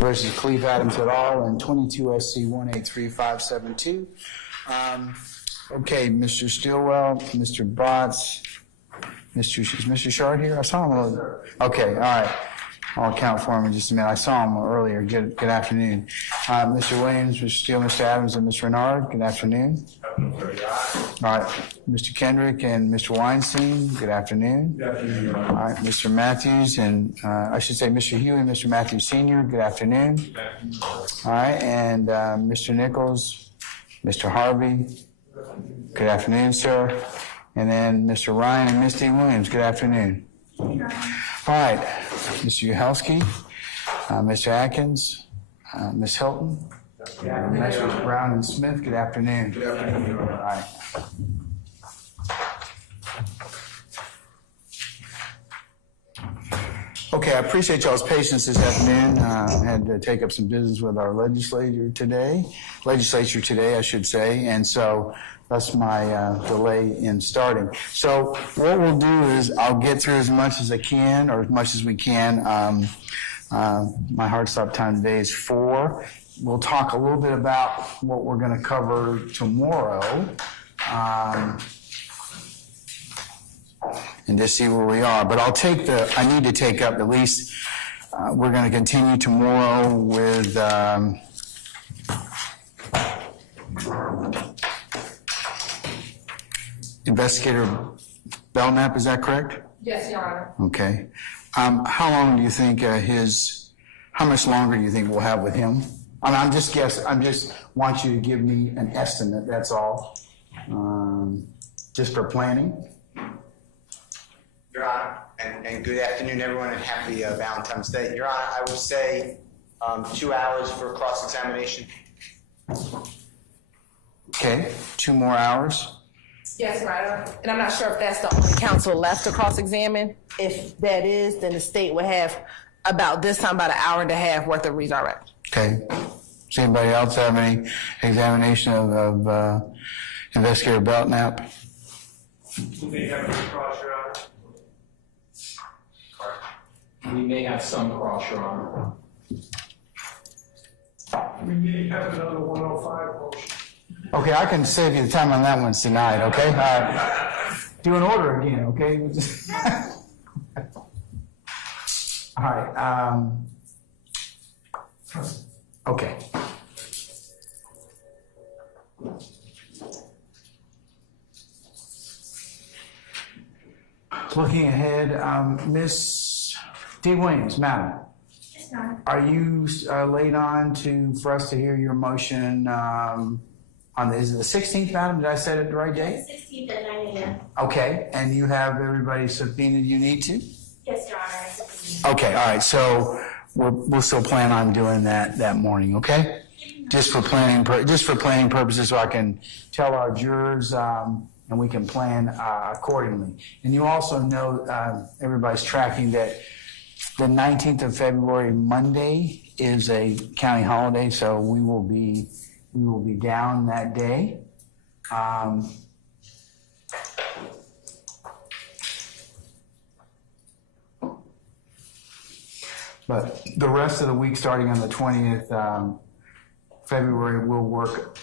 versus Cleve Adams et al. And 22 SC 183572. Okay, Mr. Stilwell, Mr. Botts, is Mr. Shard here? I saw him earlier. Okay, all right. I'll account for him in just a minute. I saw him earlier. Good afternoon. Mr. Williams, Mr. Steele, Mr. Adams, and Mr. Renard, good afternoon. All right. Mr. Kendrick and Mr. Weinstein, good afternoon. Good afternoon. All right. Mr. Matthews and, I should say Mr. Huey and Mr. Matthews Sr., good afternoon. Good afternoon. All right. And Mr. Nichols, Mr. Harvey, good afternoon, sir. And then Mr. Ryan and Misty Williams, good afternoon. All right. Mr. Uhelski, Mr. Atkins, Ms. Hilton, Mr. Brown and Smith, good afternoon. Good afternoon. All right. Okay, I appreciate y'all's patience this afternoon. I had to take up some business with our legislature today, I should say, and so that's my delay in starting. So what we'll do is I'll get through as much as I can, or as much as we can. My hard stop time today is 4. We'll talk a little bit about what we're going to cover tomorrow, and just see where we are. But I need to take up at least, we're going to continue tomorrow with Investigator Belknap, is that correct? Yes, Your Honor. Okay. How long do you think how much longer do you think we'll have with him? I'm just want you to give me an estimate, that's all. Just for planning. Your Honor, and good afternoon, everyone, and happy Valentine's Day. Your Honor, I would say 2 hours for cross-examination. Okay, 2 more hours. Yes, Your Honor. And I'm not sure if that's the only counsel left to cross-examine. If that is, then the state would have about this time, about an hour and a half worth of redirect. Okay. Does anybody else have any examination of Investigator Belknap? We may have some cross, Your Honor. We may have some cross, Your Honor. We may have another 105 motion. Okay, I can save you the time on that one tonight, okay? All right. Do an order again, okay? All right. Okay. Looking ahead, Miss D. Williams, madam. Yes, ma'am. Are you laid on for us to hear your motion is it the 16th, madam? Did I set it the right date? 16th at 9 a.m. Okay, and you have everybody subpoenaed you need to? Yes, Your Honor. Okay, all right, so we'll still plan on doing that morning, okay? Just for planning purposes, so I can tell our jurors and we can plan accordingly. And you also know, everybody's tracking that the 19th of February, Monday, is a county holiday, so we will be down that day. But the rest of the week, starting on the 20th February, we'll work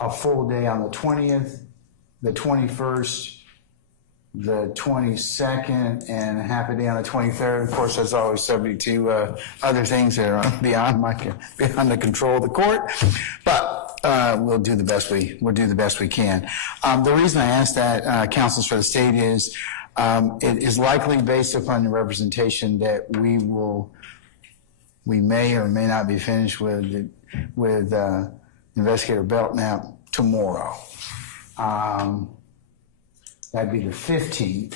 a full day on the 20th, the 21st, the 22nd, and half a day on the 23rd. Of course, that's always subject to other things that are beyond the control of the court. But we'll do the best we can. The reason I asked that, counsels for the state, is it is likely based upon the representation that we may or may not be finished with Investigator Belknap tomorrow. That'd be the 15th.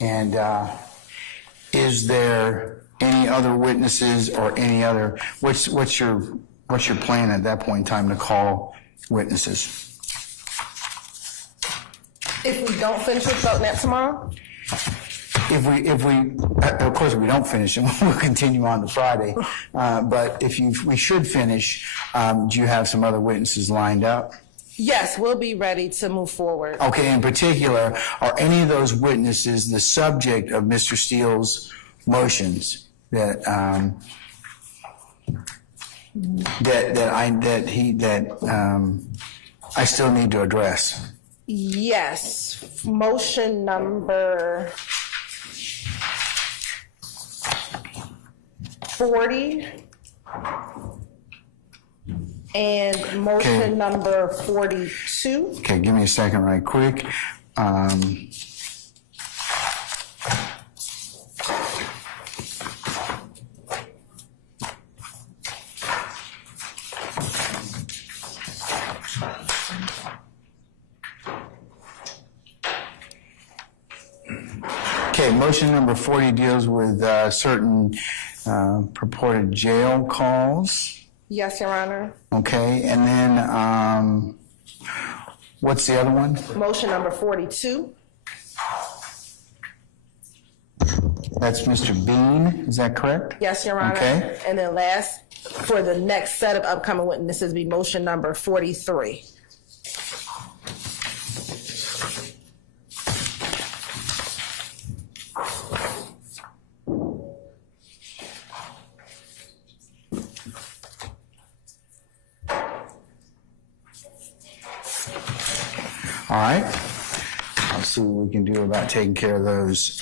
And is there any other witnesses or any other? What's your plan at that point in time to call witnesses? If we don't finish with Belknap tomorrow? If we, of course, if we don't finish it, we'll continue on to Friday. But we should finish, do you have some other witnesses lined up? Yes, we'll be ready to move forward. Okay, in particular, are any of those witnesses the subject of Mr. Steele's motions that I still need to address. Yes, motion number 40 and motion Okay. number 42. Okay, give me a second right quick. Okay, motion number 40 deals with certain purported jail calls. Yes, Your Honor. Okay, and then what's the other one? Motion number 42. That's Mr. Bean, is that correct? Yes, Your Honor. Okay. And then last, for the next set of upcoming witnesses, be motion number 43. All right. I'll see what we can do about taking care of those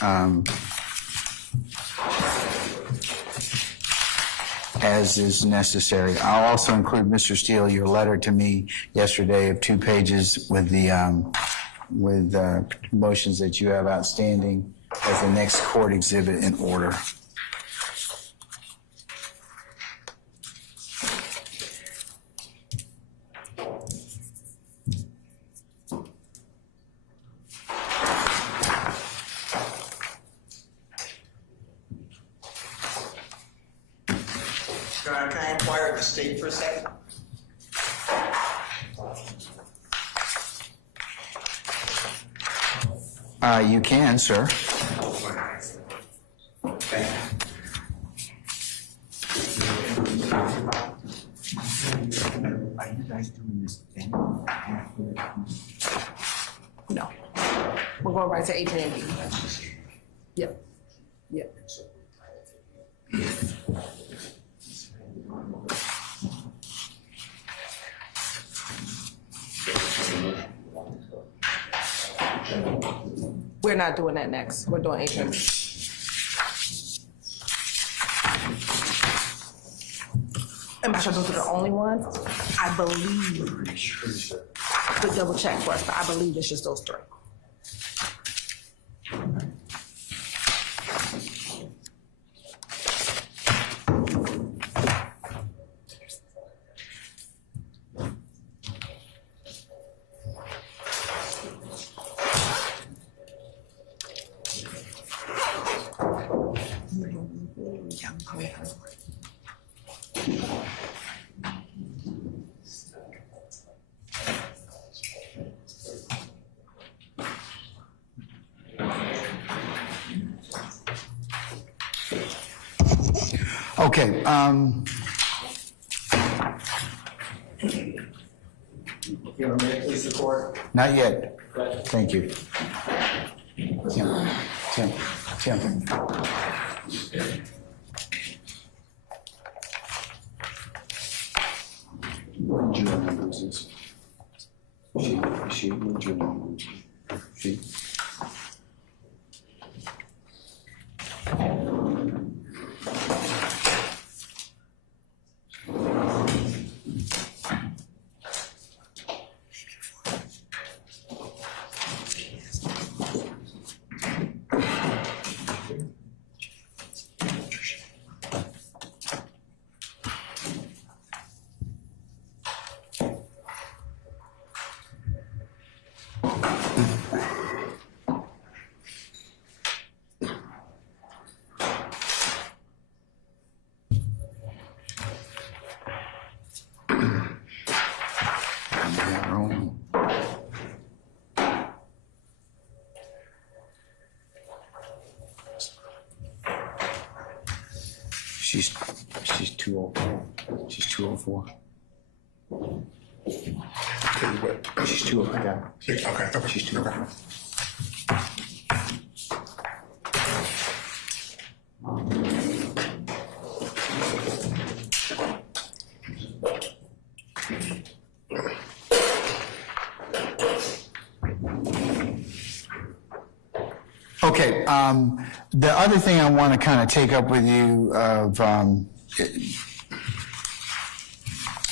as is necessary. I'll also include, Mr. Steele, your letter to me yesterday of 2 pages with the motions that you have outstanding as the next court exhibit in order. Your Honor, can I inquire of the state for a second? You can, sir. Thank you. Are you guys doing this thing? No. We're going right to H&B. Yep. Yep. We're not doing that next. We're doing H&B. Am I sure those are the only ones? I believe. To double check first, but I believe it's just those 3. Okay, You want me to please the court? not yet. But Thank you. Tim. What juror number is this? What juror number is she? She's 204. She's 204. She's 204. Yeah. Okay. She's 204. Okay, the other thing I want to kind of take up with you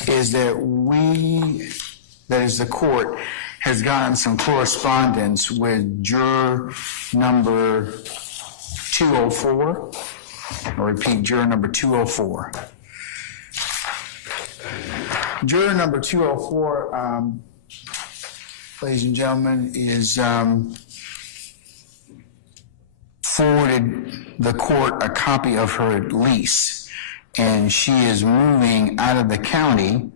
is that the court has gotten some correspondence with juror number 204. I'll repeat, juror number 204. Juror number 204, ladies and gentlemen, is forwarded the court a copy of her lease, and she is moving out of the county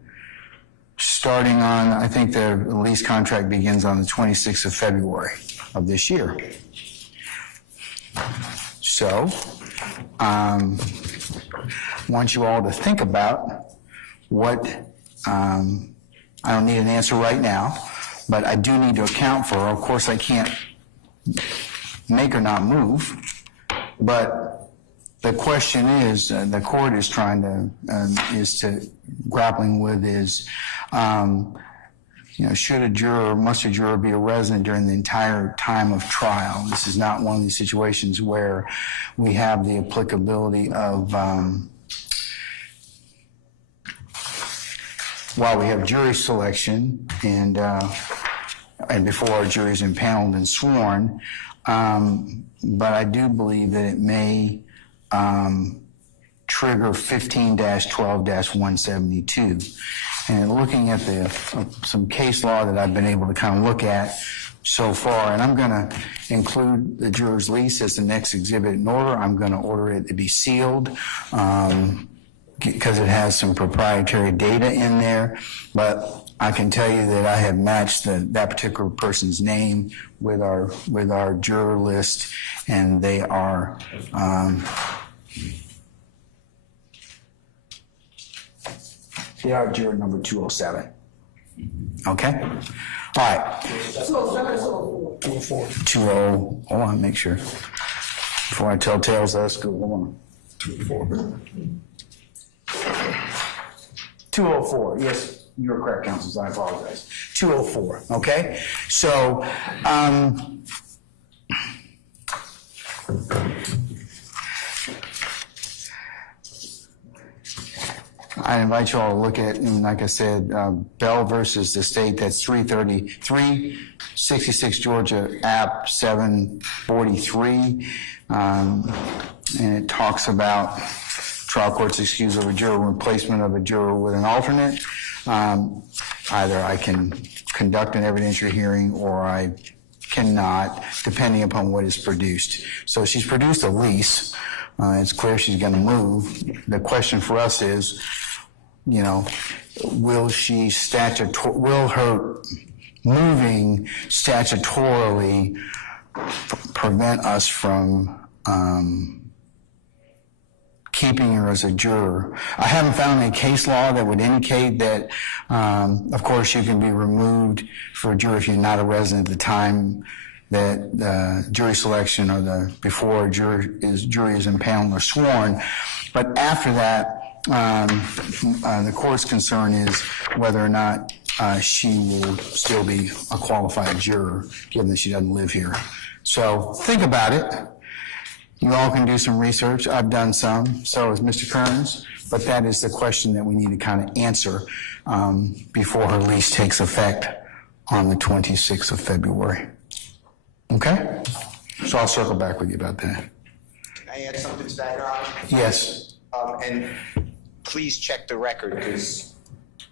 starting on, I think the lease contract begins on the 26th of February of this year. So, want you all to think about what, I don't need an answer right now, but I do need to account for, of course I can't make her not move, but the question is, the court is trying to, grappling with is, should a juror, must a juror be a resident during the entire time of trial? This is not one of these situations where we have the applicability of, while we have jury selection and before our jury is impaneled and sworn, but I do believe that it may trigger 15-12-172. And looking at some case law that I've been able to kind of look at so far, and I'm going to include the juror's lease as the next exhibit in order. I'm going to order it to be sealed because it has some proprietary data in there, but I can tell you that I have matched that particular person's name with our juror list, and they are juror number 207. Okay? All right. 204. Hold on, make sure. Before I tell tales out of school, hold on. 204, yes. You're correct, counsels. I apologize. 204, okay? So, I invite you all to look at, and like I said, Bell versus the state, that's 366 Georgia App 743. And it talks about trial court's excuse of a juror, replacement of a juror with an alternate. Either I can conduct an evidentiary hearing or I cannot, depending upon what is produced. So she's produced a lease. It's clear she's going to move. The question for us is, will her moving statutorily prevent us from keeping her as a juror? I haven't found any case law that would indicate that, of course, you can be removed for a juror if you're not a resident at the time that the jury selection or before a jury is impaneled or sworn. But after that, the court's concern is whether or not she will still be a qualified juror, given that she doesn't live here. So think about it. You all can do some research. I've done some, so has Mr. Kearns, but that is the question that we need to kind of answer before her lease takes effect on the 26th of February. Okay? So I'll circle back with you about that. Can I add something to that, Your Honor? Yes. And please check the record because,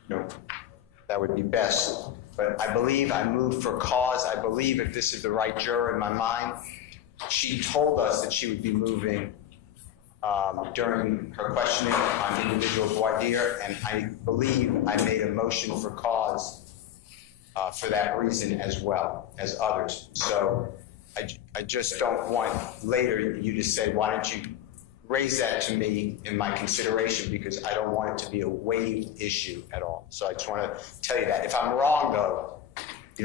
that would be best. But I believe I moved for cause. I believe if this is the right juror in my mind, she told us that she would be moving during her questioning on individual voir dire, and I believe I made a motion for cause for that reason as well as others. So I just don't want later you to say, why don't you raise that to me in my consideration, because I don't want it to be a waived issue at all. So I just want to tell you that. If I'm wrong, though,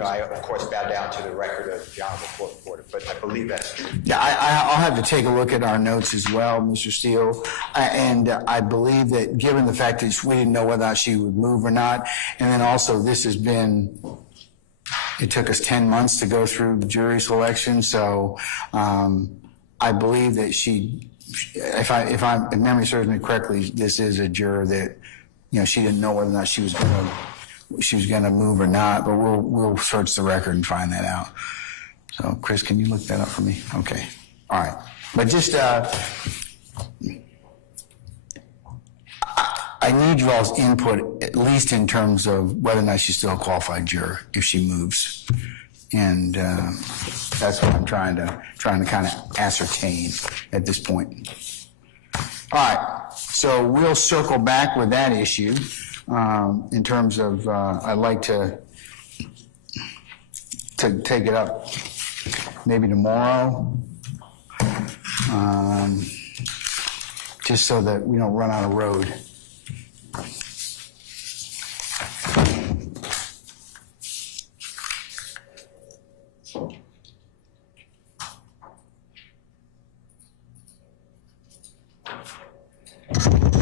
I, of course, bow down to the record of the Honorable Court Reporter, but I believe that's true. Yeah, I'll have to take a look at our notes as well, Mr. Steele. And I believe that given the fact that we didn't know whether or not she would move or not, and then also this has been It took us 10 months to go through jury selection, so I believe that if memory serves me correctly, this is a juror that, she didn't know whether or not she was gonna move or not, but we'll search the record and find that out. So, Chris, can you look that up for me? Okay, all right. But just, I need you all's input, at least in terms of whether or not she's still a qualified juror if she moves. And that's what I'm trying to kind of ascertain at this point. All right, so we'll circle back with that issue in terms of I'd like to take it up maybe tomorrow, just so that we don't run out of road.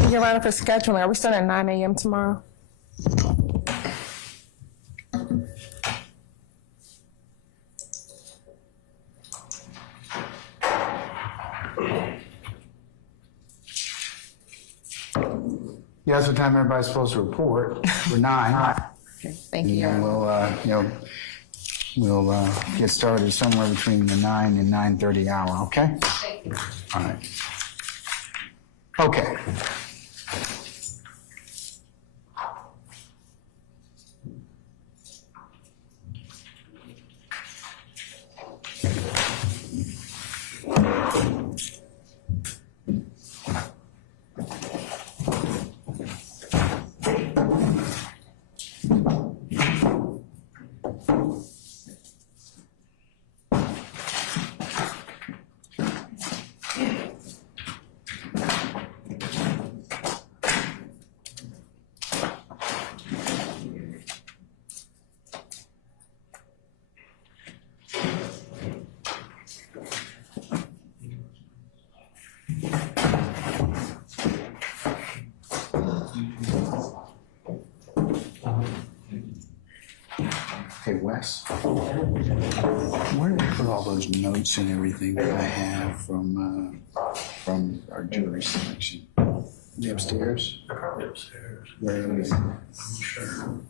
You're running for scheduling. Are we starting at 9 a.m. tomorrow? Yeah, that's what time everybody's supposed to report. We're 9. Okay, thank you. And we'll get started somewhere between the 9 and 9:30 hour, okay? Thank you. All right. Okay. Hey, Wes, where did I put all those notes and everything that I have from our jury selection? They upstairs? They're probably upstairs. Where are they? I'm sure.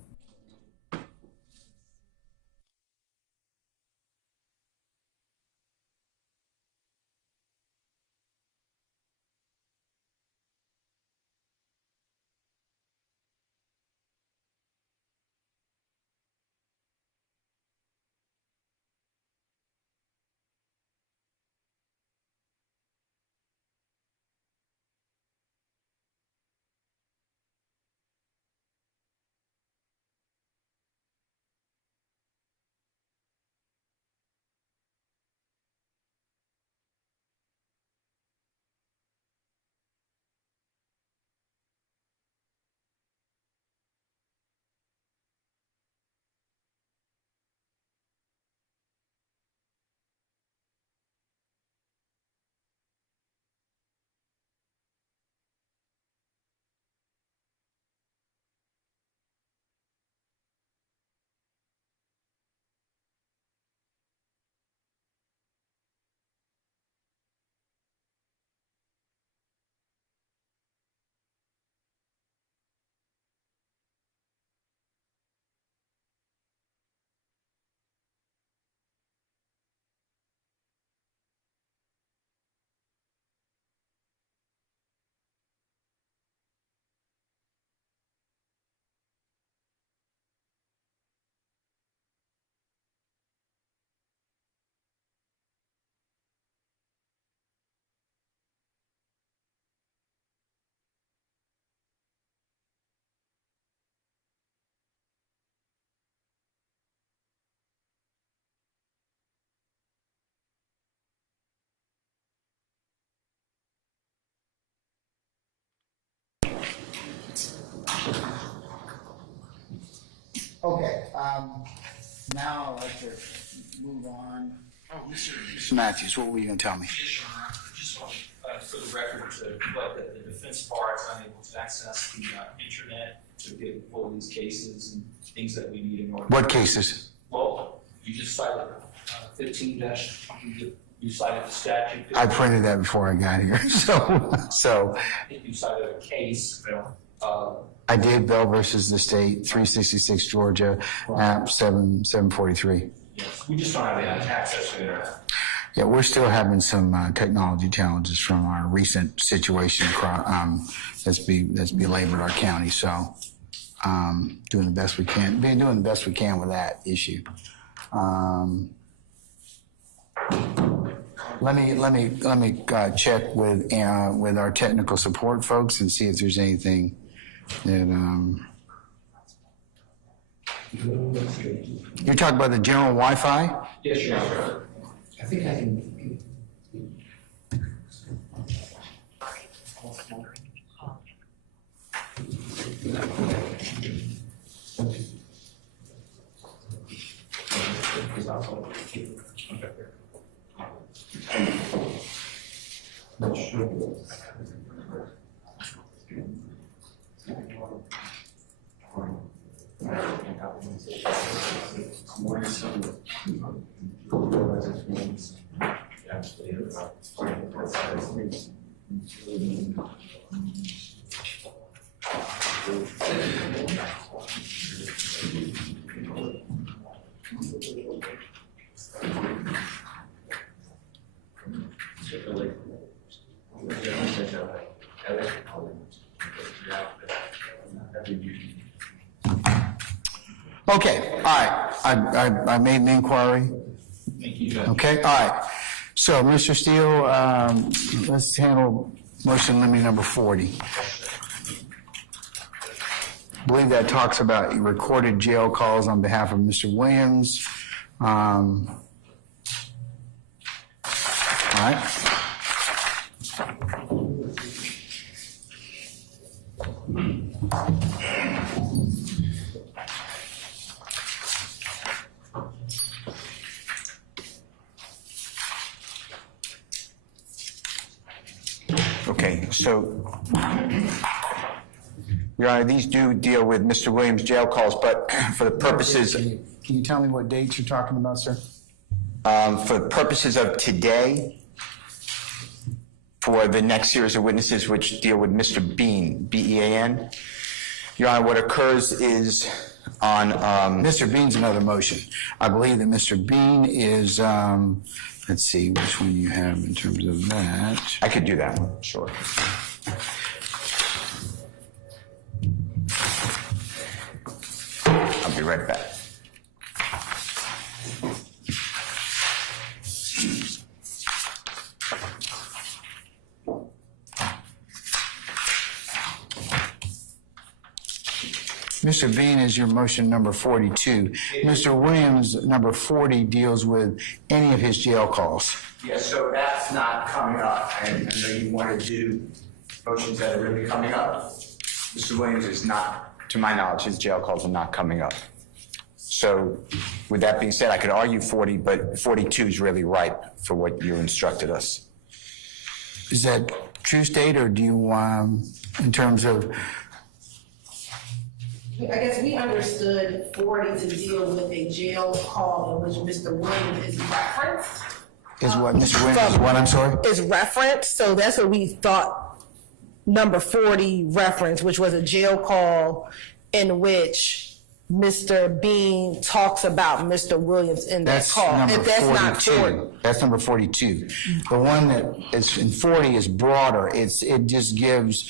Okay, now I'd like to move on. Oh, Mr. Matthews, what were you going to tell me? Yes, Your Honor. I just want, for the record, to reflect that the defense bar is unable to access the internet to get full these cases and things that we need in order. What cases? Well, You just cited 15 you cited the statute. I printed that before I got here, so I think you cited a case. I did Bell versus the state, 366 Georgia, app 743. Yes, we just don't have any access to the internet. Yeah, we're still having some technology challenges from our recent situation that's belabored our county. So, doing the best we can. Doing the best we can with that issue. Let me check with our technical support folks and see if there's anything that. You're talking about the general Wi-Fi? Yes, Your Honor. I think I can. Okay, all right. I made an inquiry. Thank you, Judge. Okay, all right. So, Mr. Steele, let's handle motion limit number 40. I believe that talks about recorded jail calls on behalf of Mr. Williams. All right. Okay, so, Your Honor, these do deal with Mr. Williams' jail calls, but for the purposes, Can you tell me what dates you're talking about, sir? for the purposes of today, for the next series of witnesses which deal with Mr. Bean, B-E-A-N, Your Honor, what occurs is on, Mr. Bean's another motion. I believe that Mr. Bean is, let's see which one you have in terms of that. I could do that one, sure. I'll be right back. Mr. Bean is your motion number 42. Mr. Williams, number 40, deals with any of his jail calls. Yeah, so that's not coming up. I know you want to do motions that are really coming up. Mr. Williams is not, to my knowledge, his jail calls are not coming up. So with that being said, I could argue 40, but 42 is really ripe for what you instructed us. Is that true state, or do you, in terms of, I guess we understood 40 to deal with a jail call in which Mr. Williams is referenced. is what Mr. Williams is what, I'm sorry? Is referenced, so that's what we thought number 40 referenced, which was a jail call in which Mr. Bean talks about Mr. Williams in that That's call. number If that's 42. not 40. That's number 42. The one that is in 40 is broader. It just gives,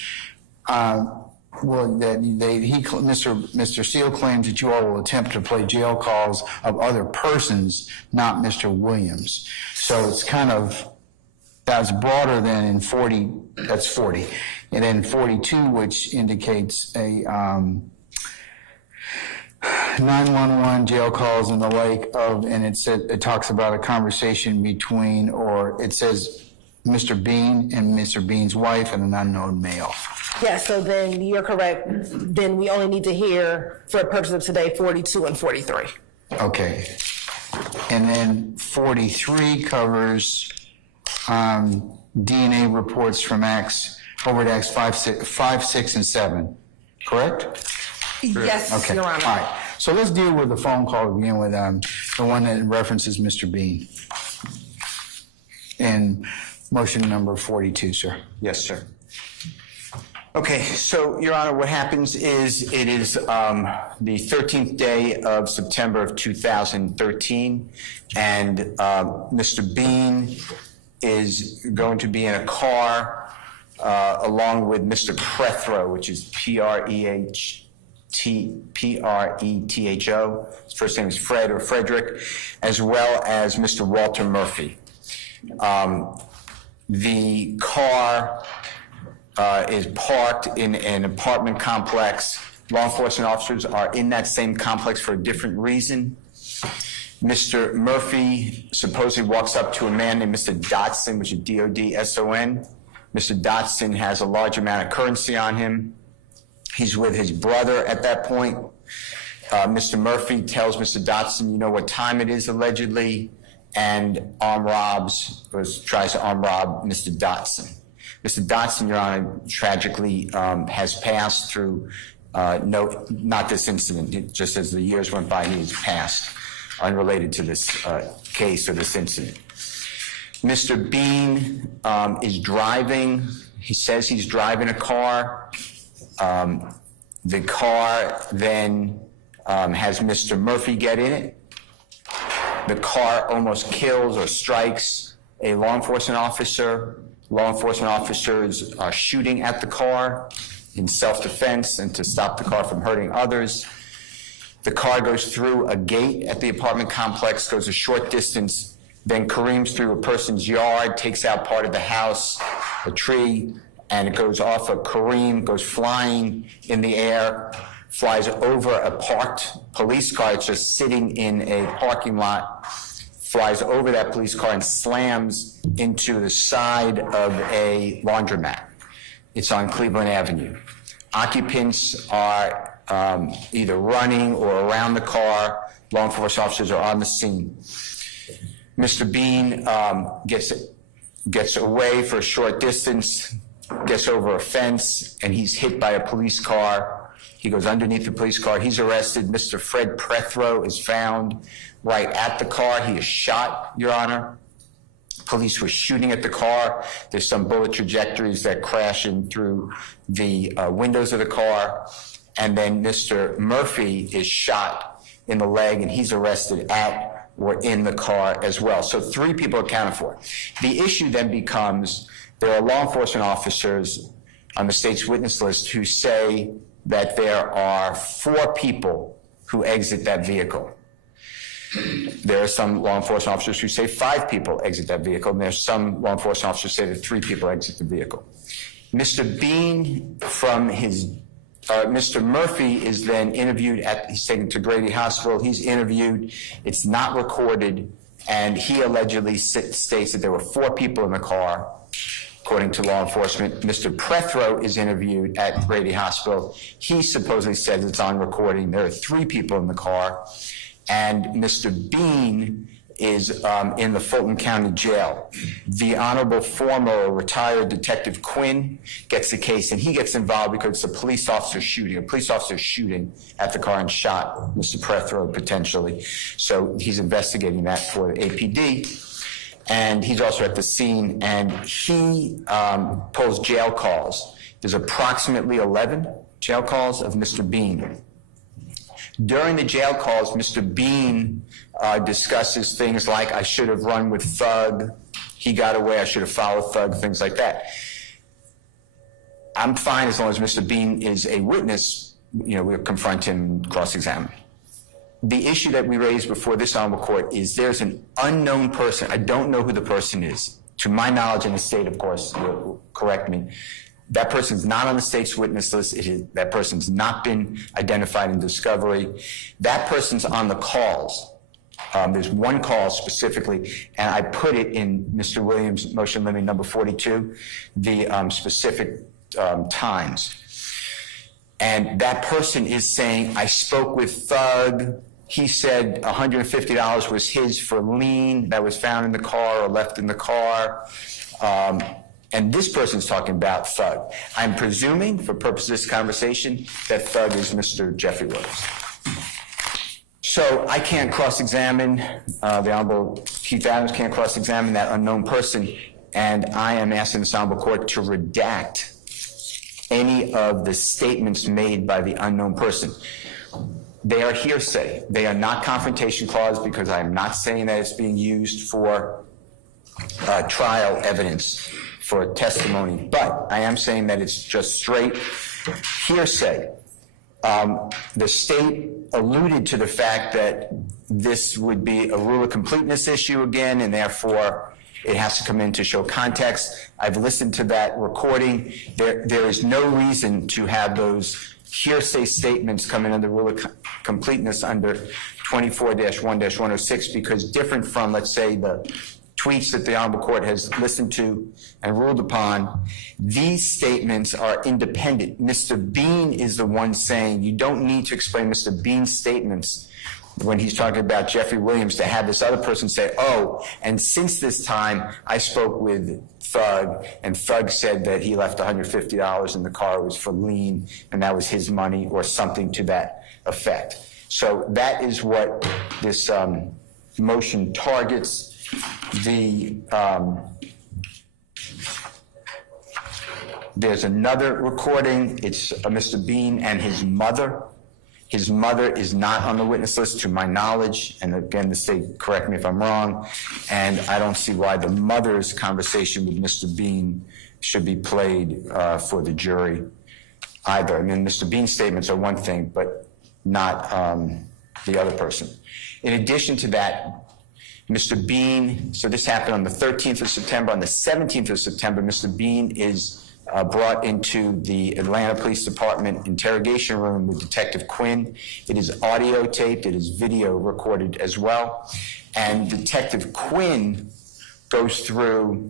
Mr. Steele claims that you all will attempt to play jail calls of other persons, not Mr. Williams. So it's kind of, that's broader than in 40, that's 40. And then 42, which indicates a 911 jail calls in the lake of, and it talks about a conversation between, or it says Mr. Bean and Mr. Bean's wife and an unknown male. Yeah, so then you're correct. Then we only need to hear, for the purpose of today, 42 and 43. Okay. And then 43 covers DNA reports from overt acts 5, 6, and 7, correct? Yes, Okay, Your all Honor. right. So let's deal with the phone call to begin with, the one that references Mr. Bean. And motion number 42, sir. Yes, sir. Okay, so, Your Honor, what happens is it is the 13th day of September of 2013, and Mr. Bean is going to be in a car along with Mr. Prethro, which is Pretho. His first name is Fred or Frederick, as well as Mr. Walter Murphy. The car is parked in an apartment complex. Law enforcement officers are in that same complex for a different reason. Mr. Murphy supposedly walks up to a man named Mr. Dotson, which is D-O-D-S-O-N. Mr. Dotson has a large amount of currency on him. He's with his brother at that point. Mr. Murphy tells Mr. Dotson, you know what time it is, allegedly, and tries to arm rob Mr. Dotson. Mr. Dotson, Your Honor, tragically has passed through, not this incident, just as the years went by, he's passed, unrelated to this case or this incident. Mr. Bean is driving. He says he's driving a car. The car then has Mr. Murphy get in it. The car almost kills or strikes a law enforcement officer. Law enforcement officers are shooting at the car in self-defense and to stop the car from hurting others. The car goes through a gate at the apartment complex, goes a short distance, then careens through a person's yard, takes out part of the house, a tree, and it goes off a careen, goes flying in the air, flies over a parked police car. It's just sitting in a parking lot, flies over that police car and slams into the side of a laundromat. It's on Cleveland Avenue. Occupants are either running or around the car. Law enforcement officers are on the scene. Mr. Bean gets away for a short distance, gets over a fence, and he's hit by a police car. He goes underneath the police car. He's arrested. Mr. Fred Prethro is found right at the car. He is shot, Your Honor. Police were shooting at the car. There's some bullet trajectories that crash in through the windows of the car. And then Mr. Murphy is shot in the leg, and he's arrested at or in the car as well. So 3 people accounted for. The issue then becomes there are law enforcement officers on the state's witness list who say that there are 4 people who exit that vehicle. There are some law enforcement officers who say 5 people exit that vehicle, and there's some law enforcement officers who say that 3 people exit the vehicle. Mr. Bean, Mr. Murphy is then interviewed he's taken to Grady Hospital. He's interviewed. It's not recorded, and he allegedly states that there were 4 people in the car, according to law enforcement. Mr. Prethro is interviewed at Grady Hospital. He supposedly says it's on recording. There are 3 people in the car. And Mr. Bean is in the Fulton County Jail. The Honorable former retired Detective Quinn gets the case, and he gets involved because it's a police officer shooting. A police officer shooting at the car and shot Mr. Prethro potentially. So he's investigating that for the APD. And he's also at the scene, and he pulls jail calls. There's approximately 11 jail calls of Mr. Bean. During the jail calls, Mr. Bean discusses things like, I should have run with Thug, he got away, I should have followed Thug, things like that. I'm fine as long as Mr. Bean is a witness, we'll confront him, cross-examine. The issue that we raised before this honorable court is there's an unknown person. I don't know who the person is. To my knowledge, and the state, of course, will correct me, that person's not on the state's witness list. That person's not been identified in discovery. That person's on the calls. There's one call specifically, and I put it in Mr. Williams' motion limit number 42, the specific times. And that person is saying, I spoke with Thug. He said $150 was his for lien that was found in the car or left in the car. And this person's talking about Thug. I'm presuming, for purposes of this conversation, that Thug is Mr. Jeffery Williams. So I can't cross-examine, the Honorable Keith Adams can't cross-examine that unknown person, and I am asking this Honorable Court to redact any of the statements made by the unknown person. They are hearsay. They are not confrontation clause because I am not saying that it's being used for trial evidence, for testimony, but I am saying that it's just straight hearsay. The state alluded to the fact that this would be a rule of completeness issue again, and therefore it has to come in to show context. I've listened to that recording. There is no reason to have those hearsay statements come in under rule of completeness under 24-1-106 because different from, let's say, the tweets that the Honorable Court has listened to and ruled upon, these statements are independent. Mr. Bean is the one saying you don't need to explain Mr. Bean's statements when he's talking about Jeffery Williams to have this other person say, oh, and since this time I spoke with Thug, and Thug said that he left $150 in the car, was for lien, and that was his money or something to that effect. So that is what this motion targets. There's another recording. It's Mr. Bean and his mother. His mother is not on the witness list to my knowledge, and again, the state, correct me if I'm wrong, and I don't see why the mother's conversation with Mr. Bean should be played for the jury either. I mean, Mr. Bean's statements are one thing, but not the other person. In addition to that, Mr. Bean, so this happened on the 13th of September. On the 17th of September, Mr. Bean is brought into the Atlanta Police Department interrogation room with Detective Quinn. It is audio taped, it is video recorded as well. And Detective Quinn goes through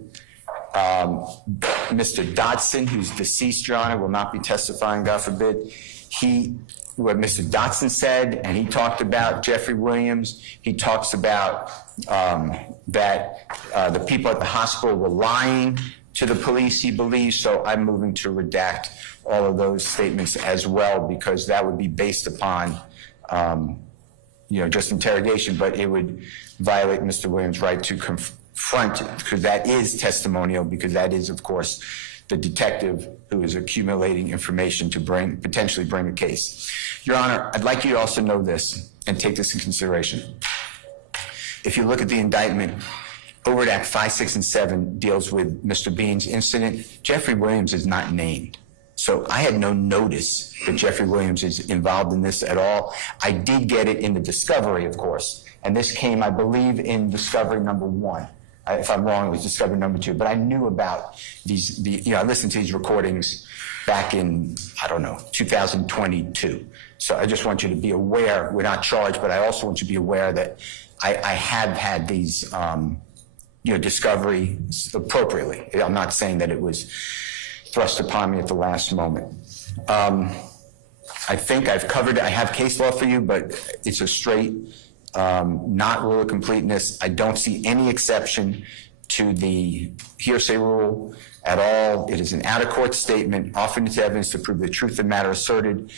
Mr. Dodson, who's deceased, Your Honor, will not be testifying, God forbid. What Mr. Dodson said, and he talked about Jeffery Williams. He talks about that the people at the hospital were lying to the police, he believes, so I'm moving to redact all of those statements as well because that would be based upon, just interrogation, but it would violate Mr. Williams' right to confront, because that is testimonial, because that is, of course, the detective who is accumulating information to potentially bring a case. Your Honor, I'd like you to also know this and take this in consideration. If you look at the indictment, Overt Act 5, 6, and 7 deals with Mr. Bean's incident. Jeffery Williams is not named. So I had no notice that Jeffery Williams is involved in this at all. I did get it in the discovery, of course. And this came, I believe, in discovery number 1. If I'm wrong, it was discovery number 2. But I knew about I listened to these recordings back in, 2022. So I just want you to be aware, we're not charged, but I also want you to be aware that I have had these, discovery appropriately. I'm not saying that it was thrust upon me at the last moment. I think I've covered it. I have case law for you, but it's a straight, not rule of completeness. I don't see any exception to the hearsay rule at all. It is an out-of-court statement offered into evidence to prove the truth of the matter asserted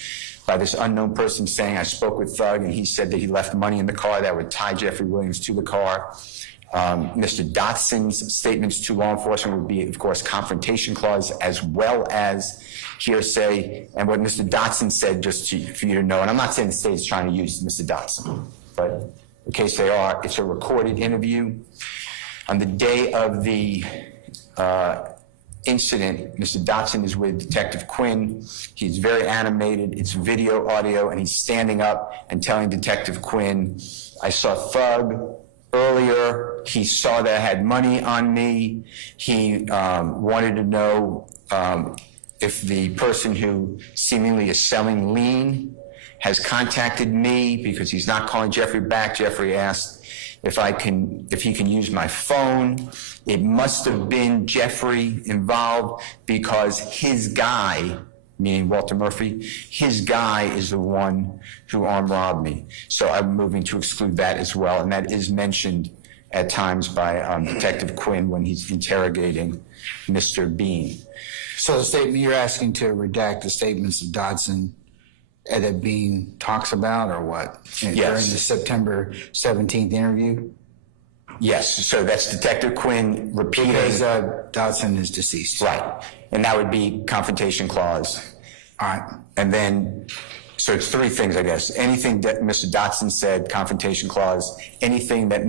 by this unknown person saying, I spoke with Thug and he said that he left money in the car that would tie Jeffery Williams to the car. Mr. Dotson's statements to law enforcement would be, of course, confrontation clause as well as hearsay. And what Mr. Dotson said, just for you to know, and I'm not saying the state is trying to use Mr. Dotson, but in case they are, it's a recorded interview. On the day of the incident, Mr. Dotson is with Detective Quinn. He's very animated. It's video, audio, and he's standing up and telling Detective Quinn, I saw Thug earlier. He saw that I had money on me. He wanted to know if the person who seemingly is selling lien has contacted me because he's not calling Jeffery back. Jeffery asked if he can use my phone. It must have been Jeffery involved because his guy, meaning Walter Murphy, his guy is the one who armed robbed me. So I'm moving to exclude that as well. And that is mentioned at times by Detective Quinn when he's interrogating Mr. Bean. So the statement, you're asking to redact the statements of Dodson that Bean talks about, or what? During the September 17th interview? Yes, so that's Detective Quinn repeating. Because Dodson is deceased. Right, and that would be confrontation clause. All right. And then, so it's three things, I guess. Anything that Mr. Dotson said, confrontation clause. Anything that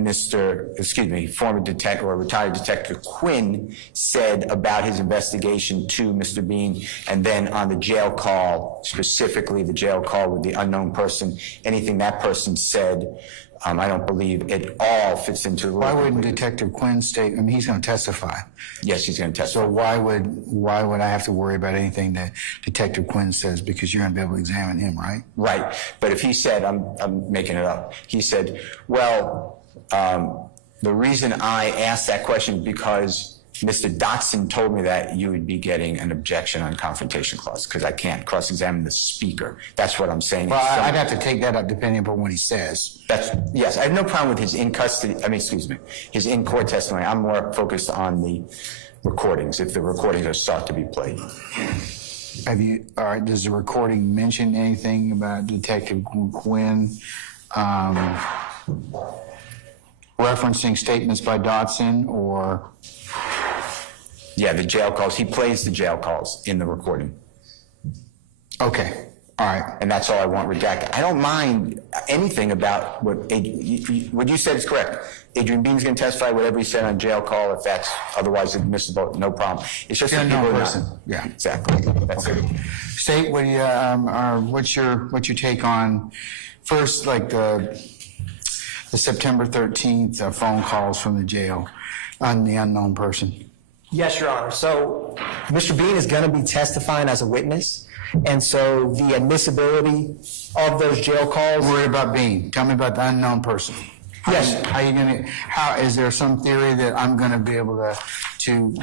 former detective or retired Detective Quinn said about his investigation to Mr. Bean. And then on the jail call, specifically the jail call with the unknown person, anything that person said, I don't believe it all fits into. Why wouldn't Detective Quinn state? I mean, he's going to testify. Yes, he's going to testify. So why would I have to worry about anything that Detective Quinn says, because you're going to be able to examine him, right? Right, but if he said, I'm making it up. He said, well, the reason I asked that question because Mr. Dotson told me that you would be getting an objection on confrontation clause because I can't cross-examine the speaker. That's what I'm saying. Well, I'd have to take that up depending upon what he says. Yes, I have no problem with his his in-court testimony. I'm more focused on the recordings, if the recordings are sought to be played. All right, does the recording mention anything about Detective Quinn referencing statements by Dotson or? Yeah, the jail calls. He plays the jail calls in the recording. Okay, all right. And that's all I want redacted. I don't mind anything about what you said is correct. Adrian Bean's going to testify whatever he said on jail call. If that's otherwise admissible, no problem. It's just that people are not. Yeah, exactly. That's okay. it. State, what's your take on first, like the September 13th phone calls from the jail on the unknown person? Yes, Your Honor. So Mr. Bean is going to be testifying as a witness, and so the admissibility of those jail calls. Worry about Bean. Tell me about the unknown person. Yes. How is there some theory that I'm going to be able to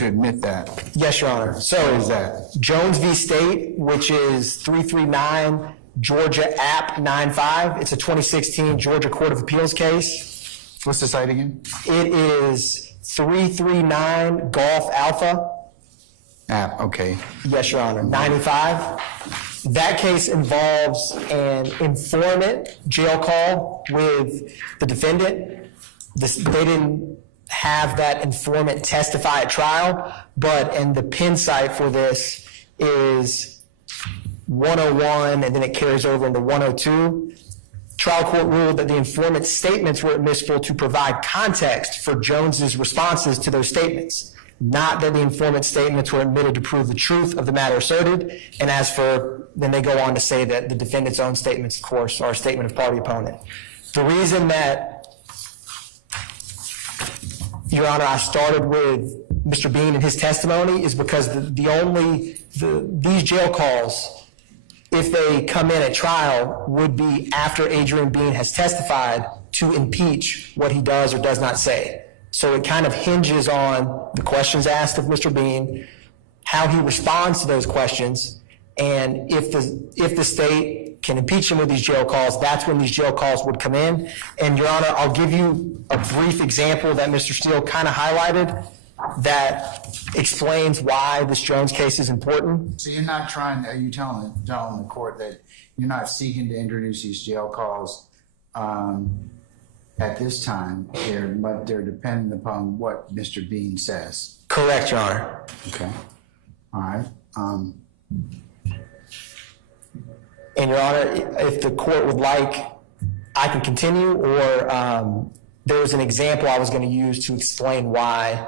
admit that? Yes, Your Honor. So what is that? Jones v. State, which is 339 Georgia App 95. It's a 2016 Georgia Court of Appeals case. What's the site again? It is 339 Golf Alpha. App, okay. Yes, Your Honor. 95. That case involves an informant jail call with the defendant. They didn't have that informant testify at trial, and the pin site for this is 101, and then it carries over into 102. Trial court ruled that the informant's statements were admissible to provide context for Jones's responses to those statements, not that the informant's statements were admitted to prove the truth of the matter asserted. And then they go on to say that the defendant's own statements, of course, are a statement of party opponent. The reason that, Your Honor, I started with Mr. Bean and his testimony is because these jail calls, if they come in at trial, would be after Adrian Bean has testified to impeach what he does or does not say. So it kind of hinges on the questions asked of Mr. Bean, how he responds to those questions, and if the state can impeach him with these jail calls, that's when these jail calls would come in. And Your Honor, I'll give you a brief example that Mr. Steele kind of highlighted that explains why this Jones case is important. So you're not are you telling the court that you're not seeking to introduce these jail calls at this time, but they're dependent upon what Mr. Bean says? Correct, Your Honor. Okay. All right. And Your Honor, if the court would like, I can continue, or there was an example I was going to use to explain why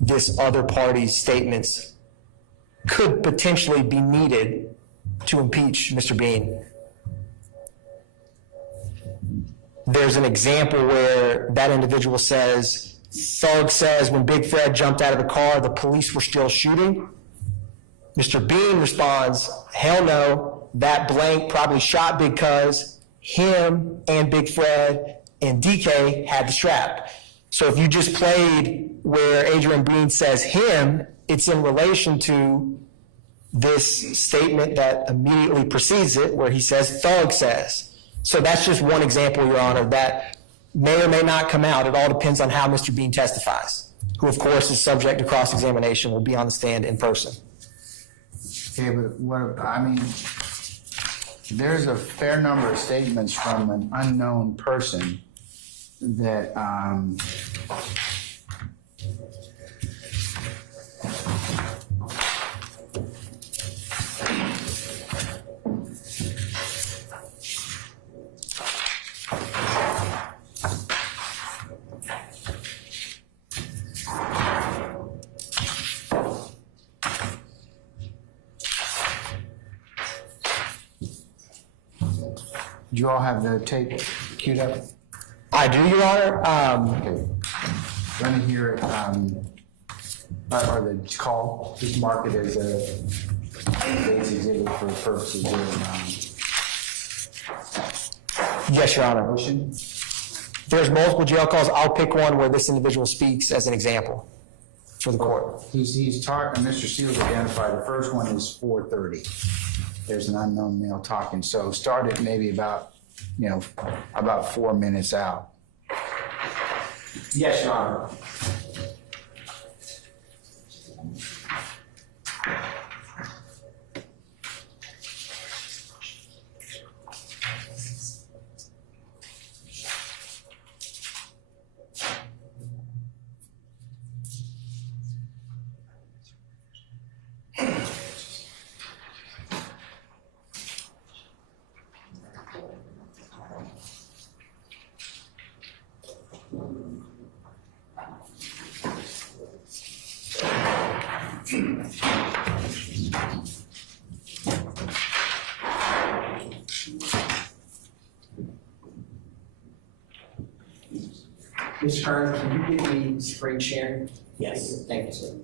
this other party's statements could potentially be needed to impeach Mr. Bean. There's an example where that individual says, Thug says when Big Fred jumped out of the car, the police were still shooting. Mr. Bean responds, hell no, that blank probably shot Big Cuz, him and Big Fred and DK had the strap. So if you just played where Adrian Bean says him, it's in relation to this statement that immediately precedes it where he says Thug says. So that's just one example, Your Honor, that may or may not come out. It all depends on how Mr. Bean testifies, who of course is subject to cross-examination, will be on the stand in person. Okay, but there's a fair number of statements from an unknown person that, do you all have the tape queued up? I do, Your Honor. Okay. Let me hear it, or the call, just mark it as a base exhibit for purposes of Yes, Your Honor. motion. There's multiple jail calls. I'll pick one where this individual speaks as an example for the court. He's talking, Mr. Steele's identified, the first one is 4:30. There's an unknown male talking, so start it maybe about 4 minutes out. Yes, Your Honor. Mr. Kern, can you give me screen sharing? Yes. Thank you, sir.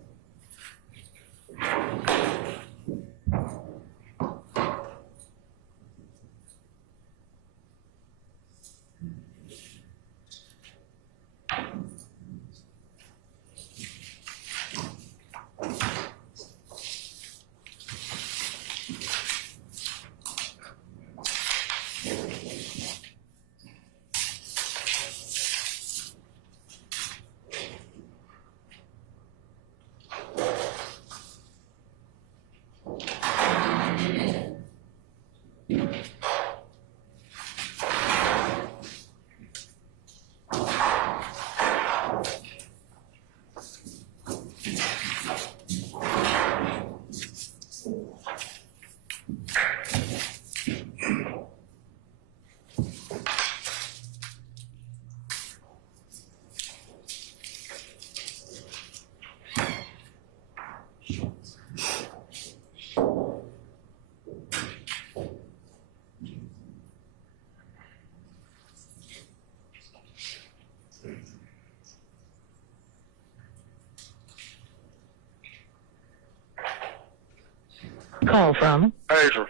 Call from Hazel.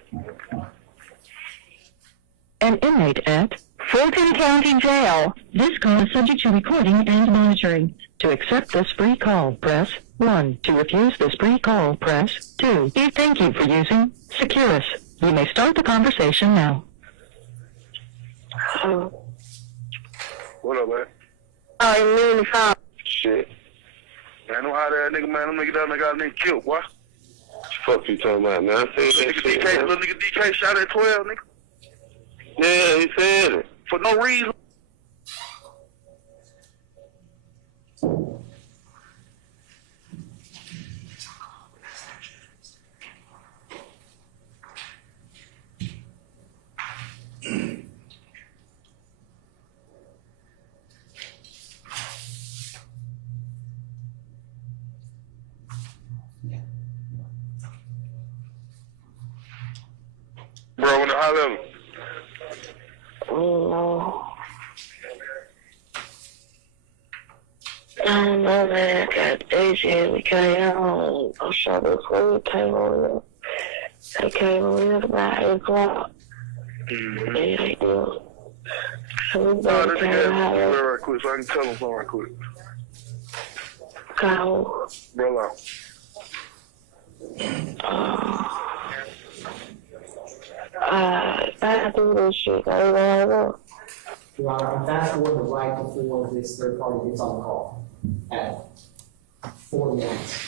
an inmate at Fulton County Jail. This call is subject to recording and monitoring. To accept this free call, press 1. To refuse this free call, press 2. Thank you for using Securus. You may start the conversation now. What up, man? I really found. Shit. Man, I know how that nigga, man. Them nigga that got a nigga killed, boy. Fuck you talking about, man? I said that Nigga shit, DK, man. little nigga DK shot at 12, nigga. Yeah, he said it. For no reason. Bro, when the high level. Oh, I don't know, man. I got Daisy because I shot this way, came over there. I came over here about 8 o'clock. Mm-hmm. Yeah, they do. So we Nah, better that came nigga out had here. right quick, so I can tell him something right quick. Go. Bro, out. I do this shit. I don't know. Your Honor, fast forward to right before this third party gets on the call at 4 minutes.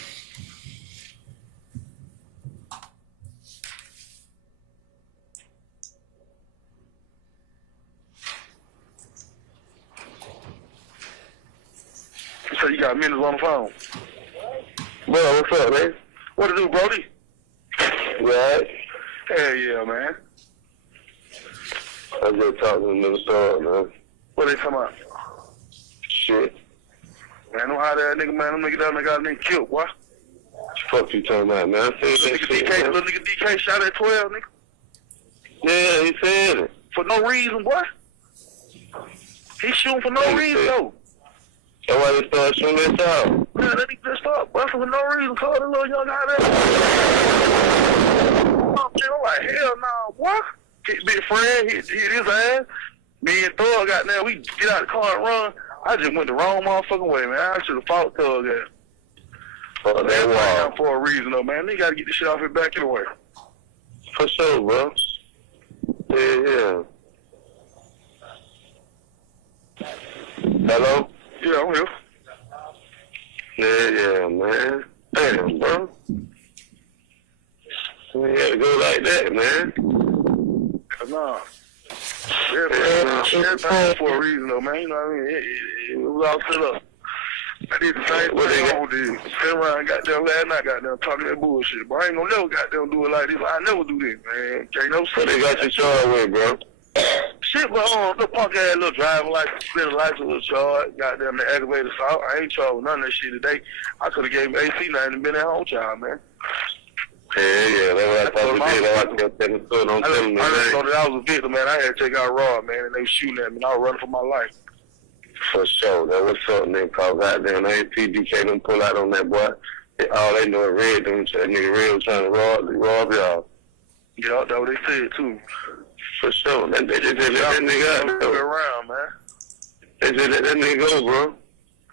you got minutes on the phone. Bro, what's up, man? What it do, Brody? Right. Hell yeah, man. I just talked to the nigga store, man. What they talking about? Shit. Man, I know how that nigga, man. Them nigga down there got a nigga killed, boy. Fuck you talking about, man? I said that shit, little nigga DK shot at 12, nigga. Yeah, he said it. For no reason, boy. He shooting for no reason, though. That's why they started shooting that shot. Man, that nigga just started busting for no reason. Call the little young guy there. I'm like, hell no, boy. Hit Big Fred, hit his ass. Me and Thug got there. We get out the car and run. I just went the wrong motherfucking way, man. I should have fought Thug there. Oh, that's why. For a reason, though, man. They got to get this shit off his back anyway. For sure, bro. Yeah. Hello? Yeah, I'm here. Yeah, man. Damn, bro. We had to go like that, man. Nah. Everything for a reason, though, man. You know what I mean? It was all set up. I did the same thing I did. Sit around, goddamn, last night, goddamn, talking that bullshit. But I ain't gonna never goddamn do it like this. I never do this, man. Can't no shit. They got you charged with, bro. Shit, but the punk ass little driving license, spinning license was charged. Goddamn, the aggravated assault. I ain't charged with none of that shit today. I could have gave him AC now and been at home child, man. Yeah, that's what I thought we did. I just thought that I was a victim, man. I had to take out Raw, man, and they was shooting at me, and I was running for my life. For sure. That was something they called goddamn APDK them pull out on that boy. All they know is Red, them that nigga Red was trying to rob y'all. Yeah, that's what they said too. For sure. They just let that nigga out. Around, man. They just let that nigga go, bro.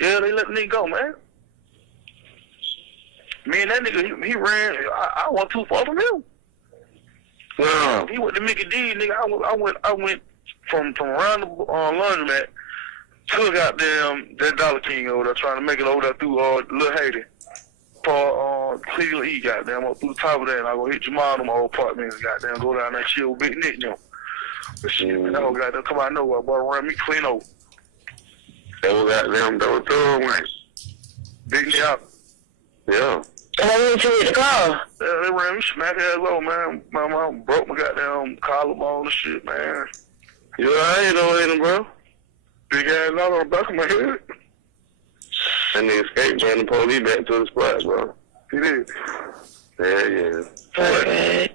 Yeah, they let the nigga go, man. Me and that nigga, he ran. I wasn't too far from him. No. He went to Mickey D, nigga. I went from around the laundromat to goddamn that Dollar King over there, trying to make it over there through Little Haiti. For Cleveland E, goddamn, up through the top of that, and I go hit Jamal in my old apartment, goddamn, go down that shit with Big Nick, you know. But shit, man, that whole goddamn come out of nowhere, boy, run me clean over. That was goddamn, that was thorough, man. Big Nick out. Yeah. I went to the car. Yeah, they ran me smack ass low, man. My mom broke my goddamn collarbone and shit, man. You alright over there, bro? Big ass knot on the back of my head. That nigga escaped, ran the police back to the spot, bro. He did. Yeah. Okay.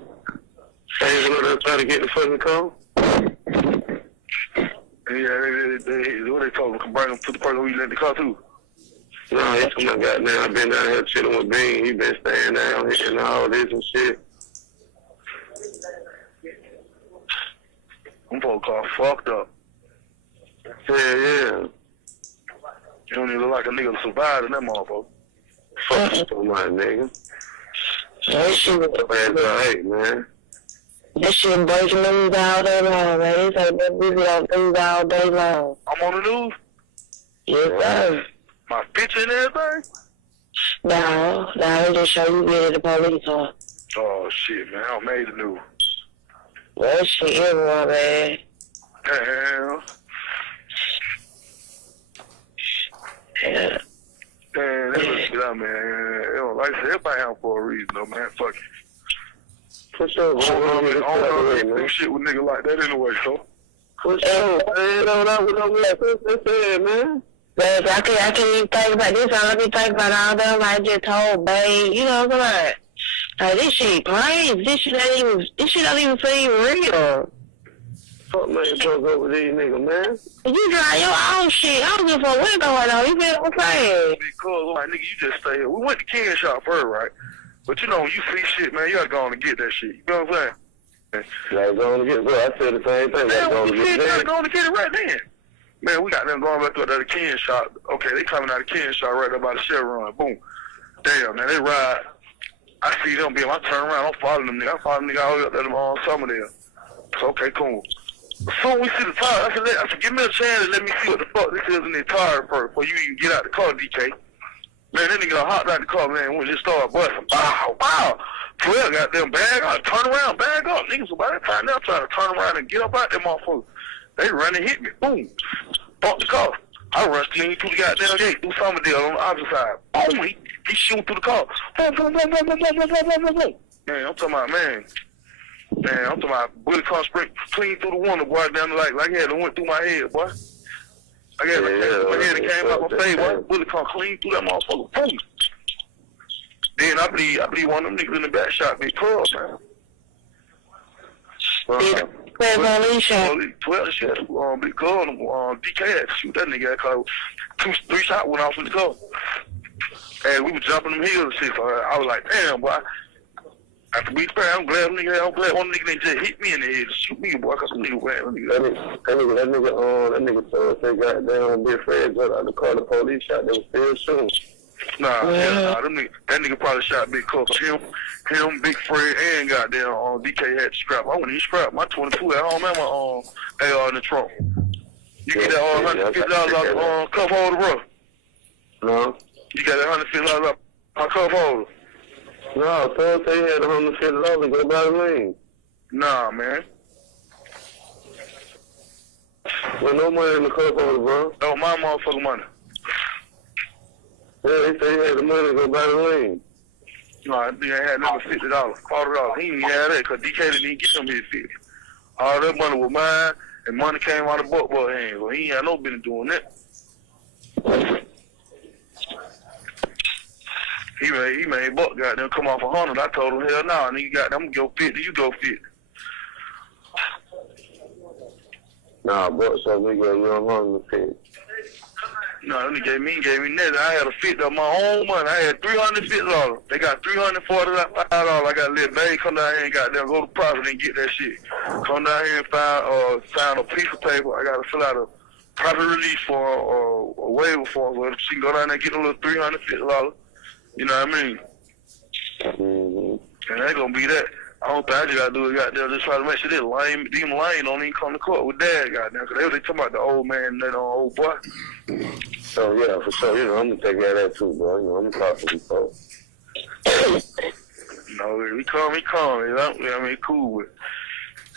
Hey, what they trying to get the fucking car? Yeah, what they told him, can bring him to the person who he let the car to. No, he's come goddamn. I've been down here chilling with Bean. He been staying down here and all this and shit. Them folks car fucked up. Yeah. You don't even look like a nigga to survive in that motherfucker. Fuck you, my nigga. That shit was man. That shit breaking news all day long, man. It's like that busy on news all day long. I'm on the news? Yes, sir. My picture and everything? No, I just show you get in the police car. Oh, shit, man. I made the news. That shit everywhere, man. Damn. Yeah. Man, that was shit out, man. Like I said, everybody out for a reason, though, man. Fuck it. For sure. I don't do shit with niggas like that anyway, so. For sure. Man, man. But I can't even think about this. All I be thinking about all them I just told babe, you know what I'm saying? Like, this shit crazy. This shit don't even seem real. Fuck man, broke up with these niggas, man. You drive your own shit. I don't give a fuck what's going on. You feel what I'm saying? Because, like, nigga, you just stay here. We went to Ken shop first, right? But you know, when you see shit, man, you gotta go on and get that shit. You know what I'm saying? You gotta go on and get it. I said the same thing. Man, you gotta go on and get it right then. Man, we got them going back to the Ken shop. Okay, they coming out of the Ken shop right there by the Chevron. Boom. Damn, man, they ride. I see them being, I turn around, I'm following them nigga. I follow them nigga all the way up there on some of them. So, okay, cool. As soon as we see the tire, I said, give me a chance and let me see what the fuck this is in the tire first before you even get out the car, DK. Man, that nigga hopped out the car, man, when it just started busting. Wow. 12 got them bag up, turn around, bag up. Niggas by that time now trying to turn around and get up out that motherfucker. They run and hit me. Boom. Bought the car. I rushed clean through the goddamn gate, through Somerdale on the opposite side. Oh, he shooting through the car. Man, I'm talking about, man, I'm talking about bullet car sprint clean through the window, boy, down the like he had to went through my head, boy. I got my head and came out my face, boy. Bullet car clean through that motherfucker. Boom. Then I believe one of them niggas in the back shot Big Club, man. Where's Alicia? 12 shit, Big Club, DK had to shoot that nigga. Cause 2-3 shots went off in the car. And we were jumping them hills and shit, so I was like, damn, boy. After we fair, I'm glad one nigga didn't just hit me in the head to shoot me, boy, cause some nigga ran. That nigga they got down Big Fred got out the car, the police shot, they was still shooting. Nah, that nigga probably shot Big Club. Him, Big Fred, and goddamn DK had to scrap. I wouldn't even scrap my 22 at home and my AR in the trunk. You get that $150 out cup holder, bro? No. You got that $150 out my cup holder? No, someone say he had $150 go buy the ring. Nah, man. Well, no money in the cup holder, bro. Oh, my motherfucking money. Yeah, he said he had the money to go buy the ring. No, I think I had another $50, $40. He didn't have that because DK didn't even get him his 50. All that money was mine, and money came out of Buck hands. Well, he ain't had no business doing that. He made Buck goddamn come off 100. I told him, hell no, nigga goddamn go 50, you go 50. Nah, Buck told me you don't want to pay. No, that gave me nothing. I had a $50 of my own money. I had $350. They got $345. I got to let Bay come down here and goddamn go to profit and get that shit. Come down here and sign a piece of paper. I got to fill out a profit release form or a waiver form so she can go down there and get a little $350. You know what I mean? And that gonna be that. I don't think I just gotta do it goddamn just try to make sure them lame don't even come to court with dad goddamn, cause they talking about the old man and that old boy. So yeah, for sure, I'm gonna take care of that too, bro. I'm gonna talk to these folks. No, he come, cool with it.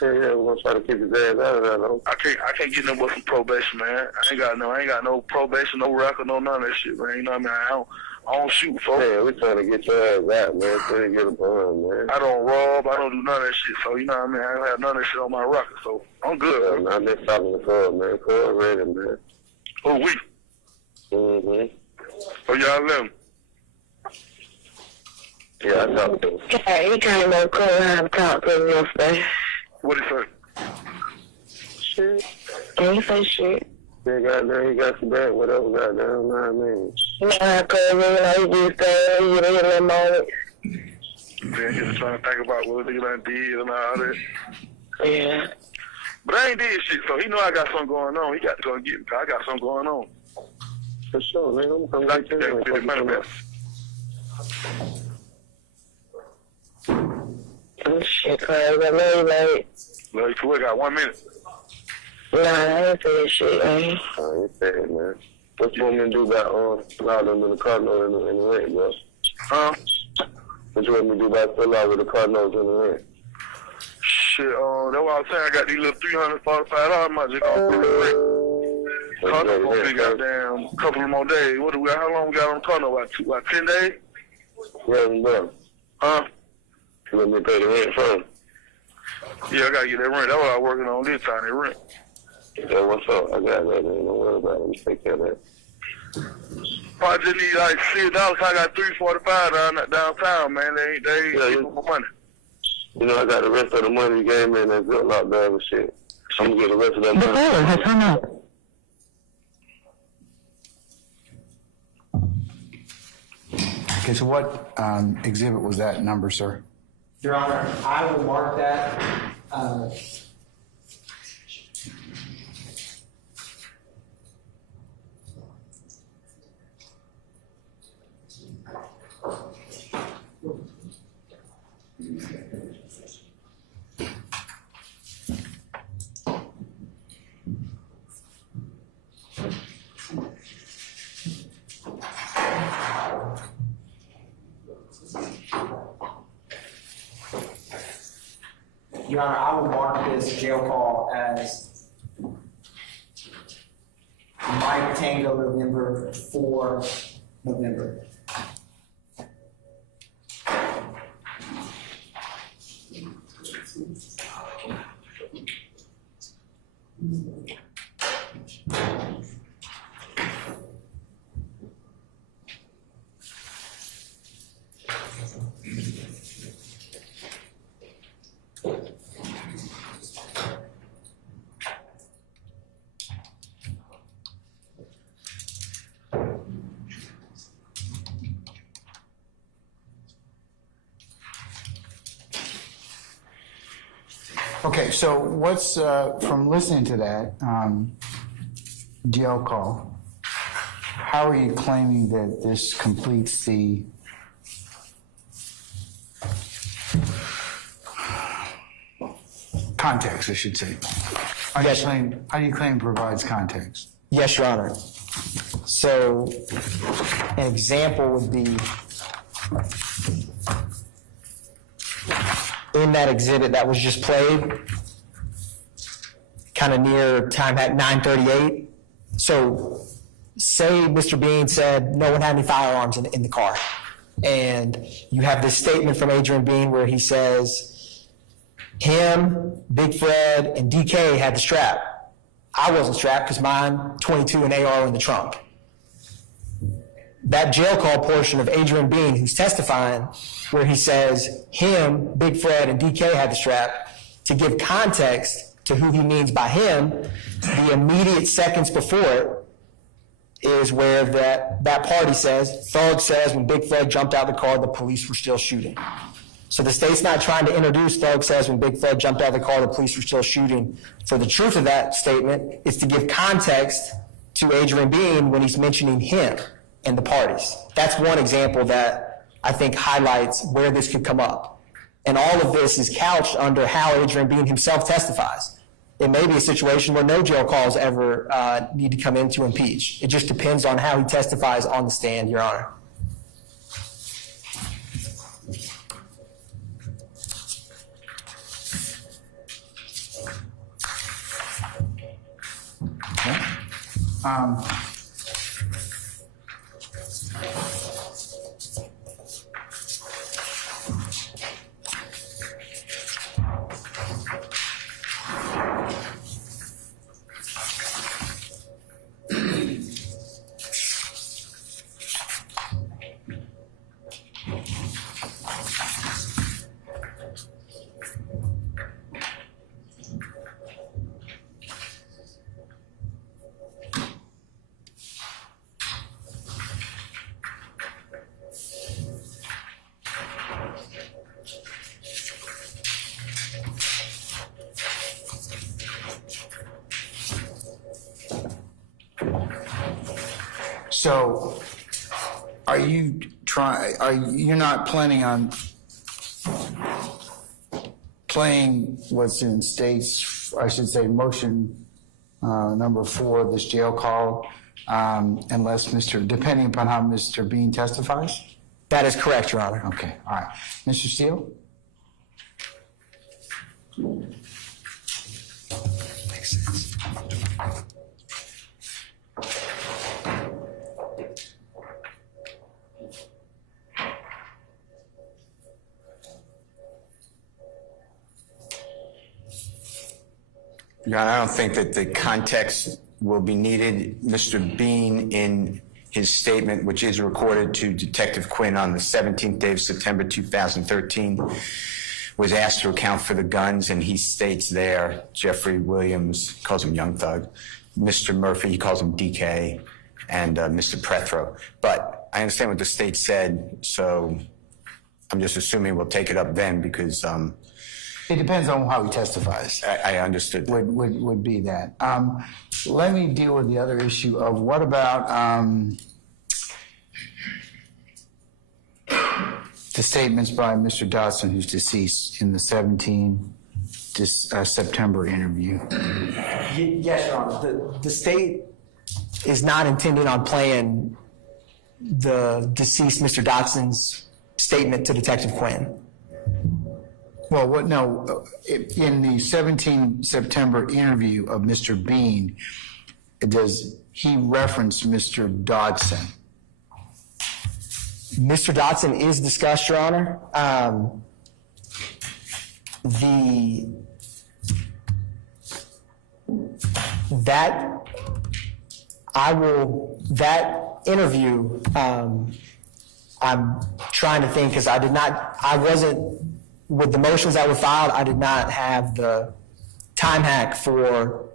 Yeah, we're gonna try to keep his ass out of that, though. I can't get no but some probation, man. I ain't got no probation, no record, no none of that shit, man. You know what I mean? I don't shoot, folks. Yeah, we trying to get your ass out, man. So you get a bond, man. I don't rob. I don't do none of that shit. So, you know what I mean? I don't have none of that shit on my record. So, I'm good, man. I've been talking to Cole, man. Cole ready, man. Oh, we? Oh, y'all let him? Yeah, I talked to him. Yeah, he came over Cole and talked to him yesterday. What'd he say? Shit. He ain't say shit. Yeah, goddamn, he got some back, whatever, goddamn, you know what I mean? Nah, cause he just said, you know, in that moment. Then just trying to think about what he done did and all that. Yeah. But I ain't did shit, so he know I got something going on. He got to go get me, cause I got something going on. For sure, man. I'm gonna come get you. Oh, shit, cuz I love you, mate. Love you too. I got 1 minute. Nah, I ain't saying shit, man. I ain't saying, man. What you want me to do about allowing them in the Cardinals in the ring, bro? Huh? What you want me to do about fill out with the Cardinals in the ring? Shit, that's what I was saying. I got these little $345. I might just go for the ring. Cardinals gonna be goddamn a couple of more days. What do we got? How long we got on the Cardinals? About 10 days? Yeah, bro. Huh? You want me to pay the rent first? Yeah, I gotta get that rent. That's what I was working on this time, that rent. Yeah, what's up? I got that, man. Don't worry about it. Let me take care of that. Probably just need like $6. I got $345 downtown, man. They ain't my money. You know, I got the rest of the money you gave me in that good lock bag and shit. I'm gonna get the rest of that The money. caller has hung up. Okay, so what exhibit was that number, sir? Your Honor, I will mark that, Your Honor, I will mark this jail call as Mike Tango November 4 November. Okay, so what's, from listening to that jail call, how are you claiming that this completes the context, I should say? How do you claim provides context? Yes, Your Honor. So an example would be in that exhibit that was just played, kind of near time at 9:38. So say Mr. Bean said no one had any firearms in the car. And you have this statement from Adrian Bean where he says, him, Big Fred, and DK had the strap. I wasn't strapped because mine, 22 and AR were in the trunk. That jail call portion of Adrian Bean, who's testifying, where he says him, Big Fred, and DK had the strap, to give context to who he means by him, the immediate seconds before it is where that party says, Thug says when Big Fred jumped out of the car, the police were still shooting. So the state's not trying to introduce Thug says when Big Fred jumped out of the car, the police were still shooting. So the truth of that statement is to give context to Adrian Bean when he's mentioning him and the parties. That's one example that I think highlights where this could come up. And all of this is couched under how Adrian Bean himself testifies. It may be a situation where no jail calls ever need to come in to impeach. It just depends on how he testifies on the stand, Your Honor. So, you're not planning on playing what's in state's, I should say, motion number 4, this jail call, unless depending upon how Mr. Bean testifies? That is correct, Your Honor. Okay, all right. Mr. Steele? Makes sense. Your Honor, I don't think that the context will be needed. Mr. Bean, in his statement, which is recorded to Detective Quinn on the 17th day of September 2013, was asked to account for the guns, and he states there, Jeffery Williams, calls him Young Thug, Mr. Murphy, he calls him DK, and Mr. Prethro. But I understand what the state said, so I'm just assuming we'll take it up then because... it depends on how he testifies. I understood that. Would be that. Let me deal with the other issue of what about the statements by Mr. Dodson, who's deceased, in the 17 September interview. Yes, Your Honor. The state is not intending on playing the deceased Mr. Dodson's statement to Detective Quinn. Well, no, in the 17 September interview of Mr. Bean, does he reference Mr. Dodson? Mr. Dodson is discussed, Your Honor. That interview, I'm trying to think, because I wasn't, with the motions that were filed, I did not have the time hack for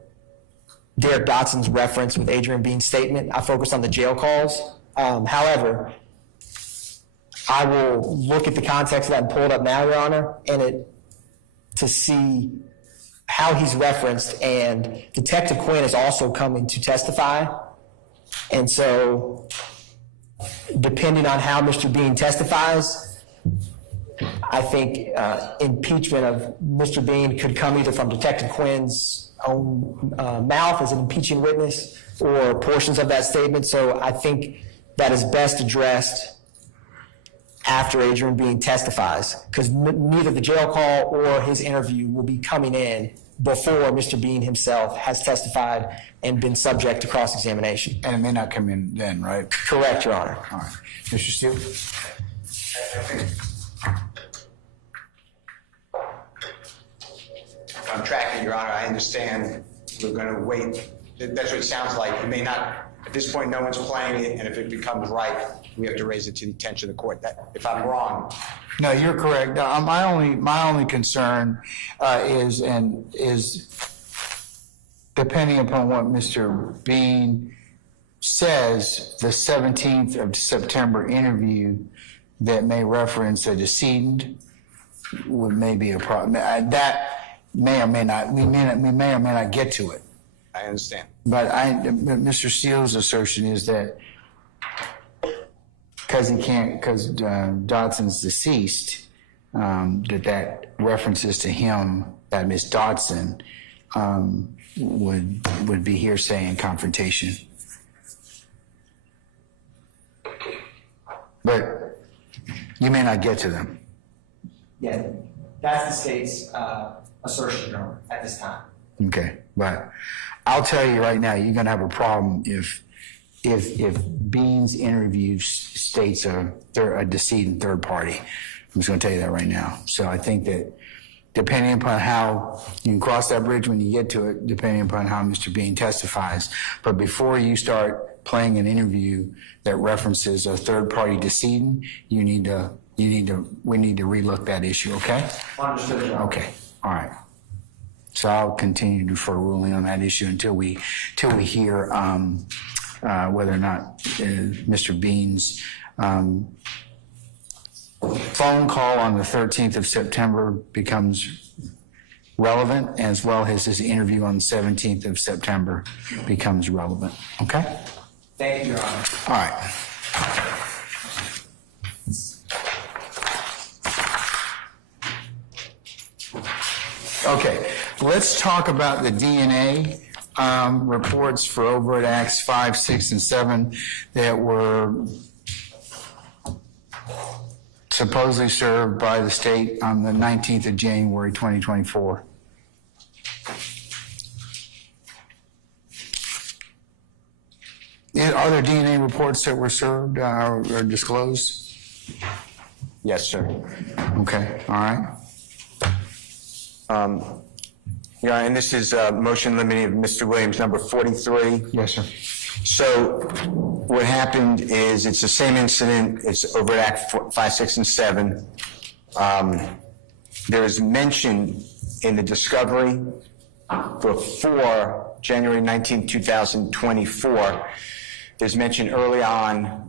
Derek Dodson's reference with Adrian Bean's statement. I focused on the jail calls. However, I will look at the context of that and pull it up now, Your Honor, to see how he's referenced. And Detective Quinn is also coming to testify. And so, depending on how Mr. Bean testifies, I think impeachment of Mr. Bean could come either from Detective Quinn's own mouth as an impeaching witness or portions of that statement. So I think that is best addressed after Adrian Bean testifies, because neither the jail call or his interview will be coming in before Mr. Bean himself has testified and been subject to cross-examination. And it may not come in then, right? Correct, Your Honor. All right. Mr. Steele? I'm tracking, Your Honor. I understand we're going to wait. That's what it sounds like. It may not, at this point, no one's playing it, and if it becomes right, we have to raise it to the attention of the court. If I'm wrong. No, you're correct. My only concern is depending upon what Mr. Bean says, the 17th of September interview that may reference a decedent may be a problem. That may or may not, we may or may not get to it. I understand. But Mr. Steele's assertion is that because Dodson's deceased, that references to him, that Miss Dodson, would be hearsay and confrontation. But you may not get to them. Yeah, that's the state's assertion, Your Honor, at this time. Okay, but I'll tell you right now, you're gonna have a problem if Bean's interview states they're a decedent third party. I'm just gonna tell you that right now. So I think that depending upon how, you can cross that bridge when you get to it, depending upon how Mr. Bean testifies. But before you start playing an interview that references a third party decedent, we need to relook that issue, okay? Understood, Your Honor. Okay, all right. So I'll continue to defer ruling on that issue until we hear whether or not Mr. Bean's phone call on the 13th of September becomes relevant, as well as his interview on the 17th of September becomes relevant. Okay? Thank you, Your Honor. All right. Okay, let's talk about the DNA reports for overt acts 5, 6, and 7 that were supposedly served by the state on the 19th of January, 2024. Are there DNA reports that were served or disclosed? Yes, sir. Okay, all right. Yeah, and this is motion limiting of Mr. Williams, number 43. Yes, sir. So what happened is it's the same incident. It's overt act 5, 6, and 7. There is mention in the discovery before January 19, 2024. There's mention early on,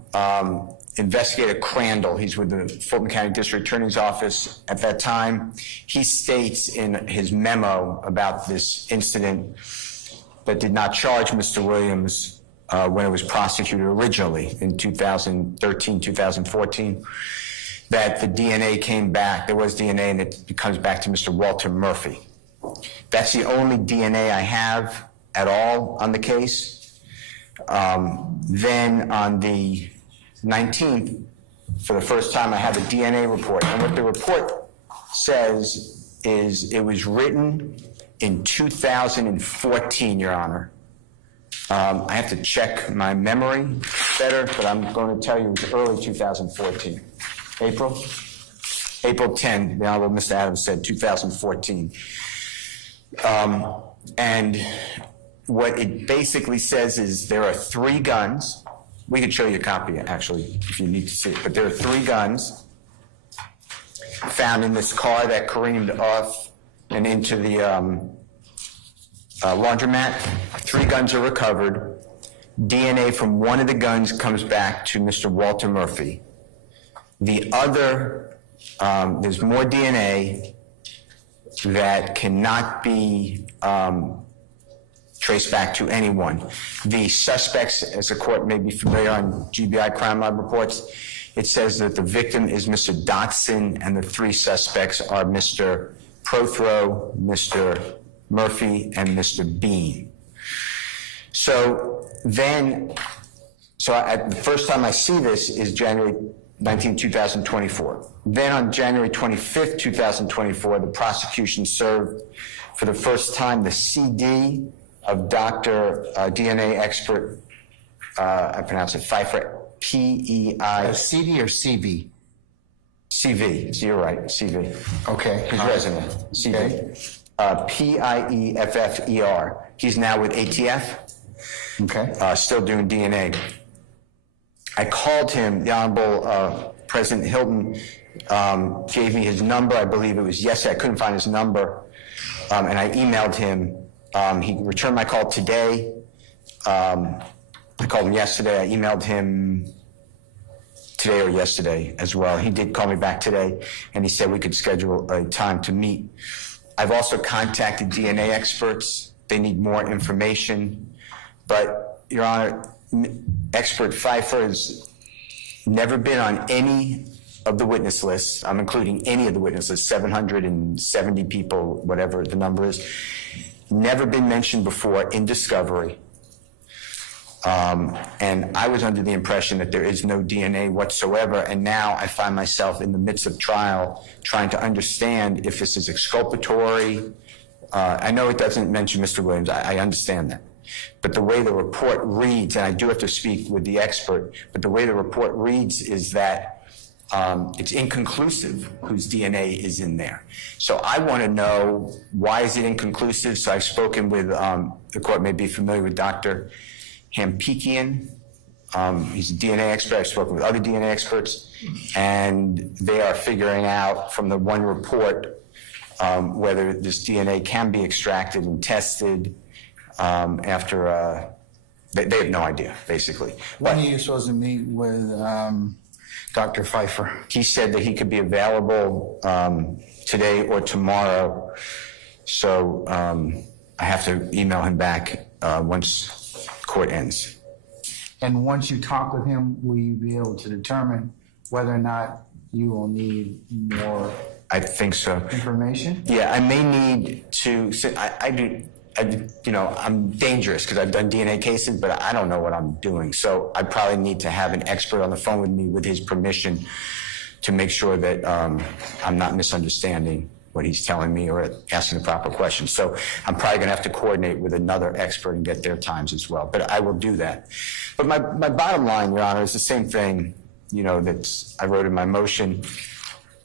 Investigator Crandall, he's with the Fulton County District Attorney's Office at that time. He states in his memo about this incident but did not charge Mr. Williams when it was prosecuted originally in 2013, 2014, that the DNA came back. There was DNA, and it comes back to Mr. Walter Murphy. That's the only DNA I have at all on the case. Then on the 19th, for the first time, I have a DNA report. And what the report says is it was written in 2014, Your Honor. I have to check my memory better, but I'm going to tell you it was early 2014. April 10, the Honorable Mr. Adams said 2014. And what it basically says is there are 3 guns. We could show you a copy, actually, if you need to see it. But there are 3 guns found in this car that careened off and into the laundromat. 3 guns are recovered. DNA from one of the guns comes back to Mr. Walter Murphy. The other, there's more DNA that cannot be traced back to anyone. The suspects, as the court may be familiar on GBI crime lab reports, it says that the victim is Mr. Dotson and the 3 suspects are Mr. Prothro, Mr. Murphy, and Mr. Bean. So then, the first time I see this is January 19, 2024. Then on January 25th, 2024, the prosecution served for the first time the CD of Dr. DNA expert, I pronounce it Pfeiffer, P-E-I. CD or CV? CV, so you're right, CV. Okay. His resume, CV. Okay. P-I-E-F-F-E-R. He's now with ATF. Okay. Still doing DNA. I called him, the Honorable President Hilton gave me his number, I believe it was yesterday, I couldn't find his number, and I emailed him. He returned my call today. I called him yesterday, I emailed him today or yesterday as well. He did call me back today, and he said we could schedule a time to meet. I've also contacted DNA experts. They need more information, but, Your Honor, expert Pfeiffer has never been on any of the witness lists. I'm including any of the witness lists, 770 people, whatever the number is. Never been mentioned before in discovery. And I was under the impression that there is no DNA whatsoever, and now I find myself in the midst of trial trying to understand if this is exculpatory. I know it doesn't mention Mr. Williams, I understand that. But the way the report reads, and I do have to speak with the expert, but the way the report reads is that it's inconclusive whose DNA is in there. So I want to know, why is it inconclusive? So I've spoken with, the court may be familiar with Dr. Hampikian. He's a DNA expert. I've spoken with other DNA experts, and they are figuring out from the one report whether this DNA can be extracted and tested after, they have no idea, basically. When are you supposed to meet with Dr. Pfeiffer? He said that he could be available today or tomorrow, so I have to email him back once court ends. And once you talk with him, will you be able to determine whether or not you will need more I think so. information? Yeah, I may need to, I'm dangerous because I've done DNA cases, but I don't know what I'm doing. So I probably need to have an expert on the phone with me with his permission to make sure that I'm not misunderstanding what he's telling me or asking the proper questions. So I'm probably gonna have to coordinate with another expert and get their times as well, but I will do that. But my bottom line, Your Honor, is the same thing, that I wrote in my motion.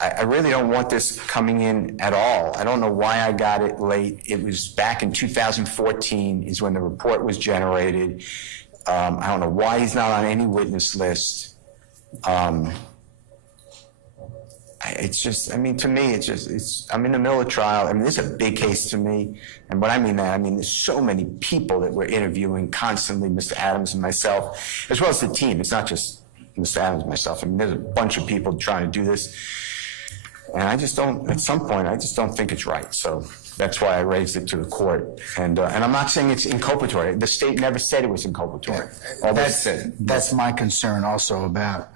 I really don't want this coming in at all. I don't know why I got it late. It was back in 2014 is when the report was generated. I don't know why he's not on any witness list. It's just, to me, I'm in the middle of trial. This is a big case to me. And what I mean that, there's so many people that we're interviewing constantly, Mr. Adams and myself, as well as the team. It's not just Mr. Adams and myself. There's a bunch of people trying to do this. And at some point, I just don't think it's right. So that's why I raised it to the court. And I'm not saying it's inculpatory. The state never said it was inculpatory. That's my concern also about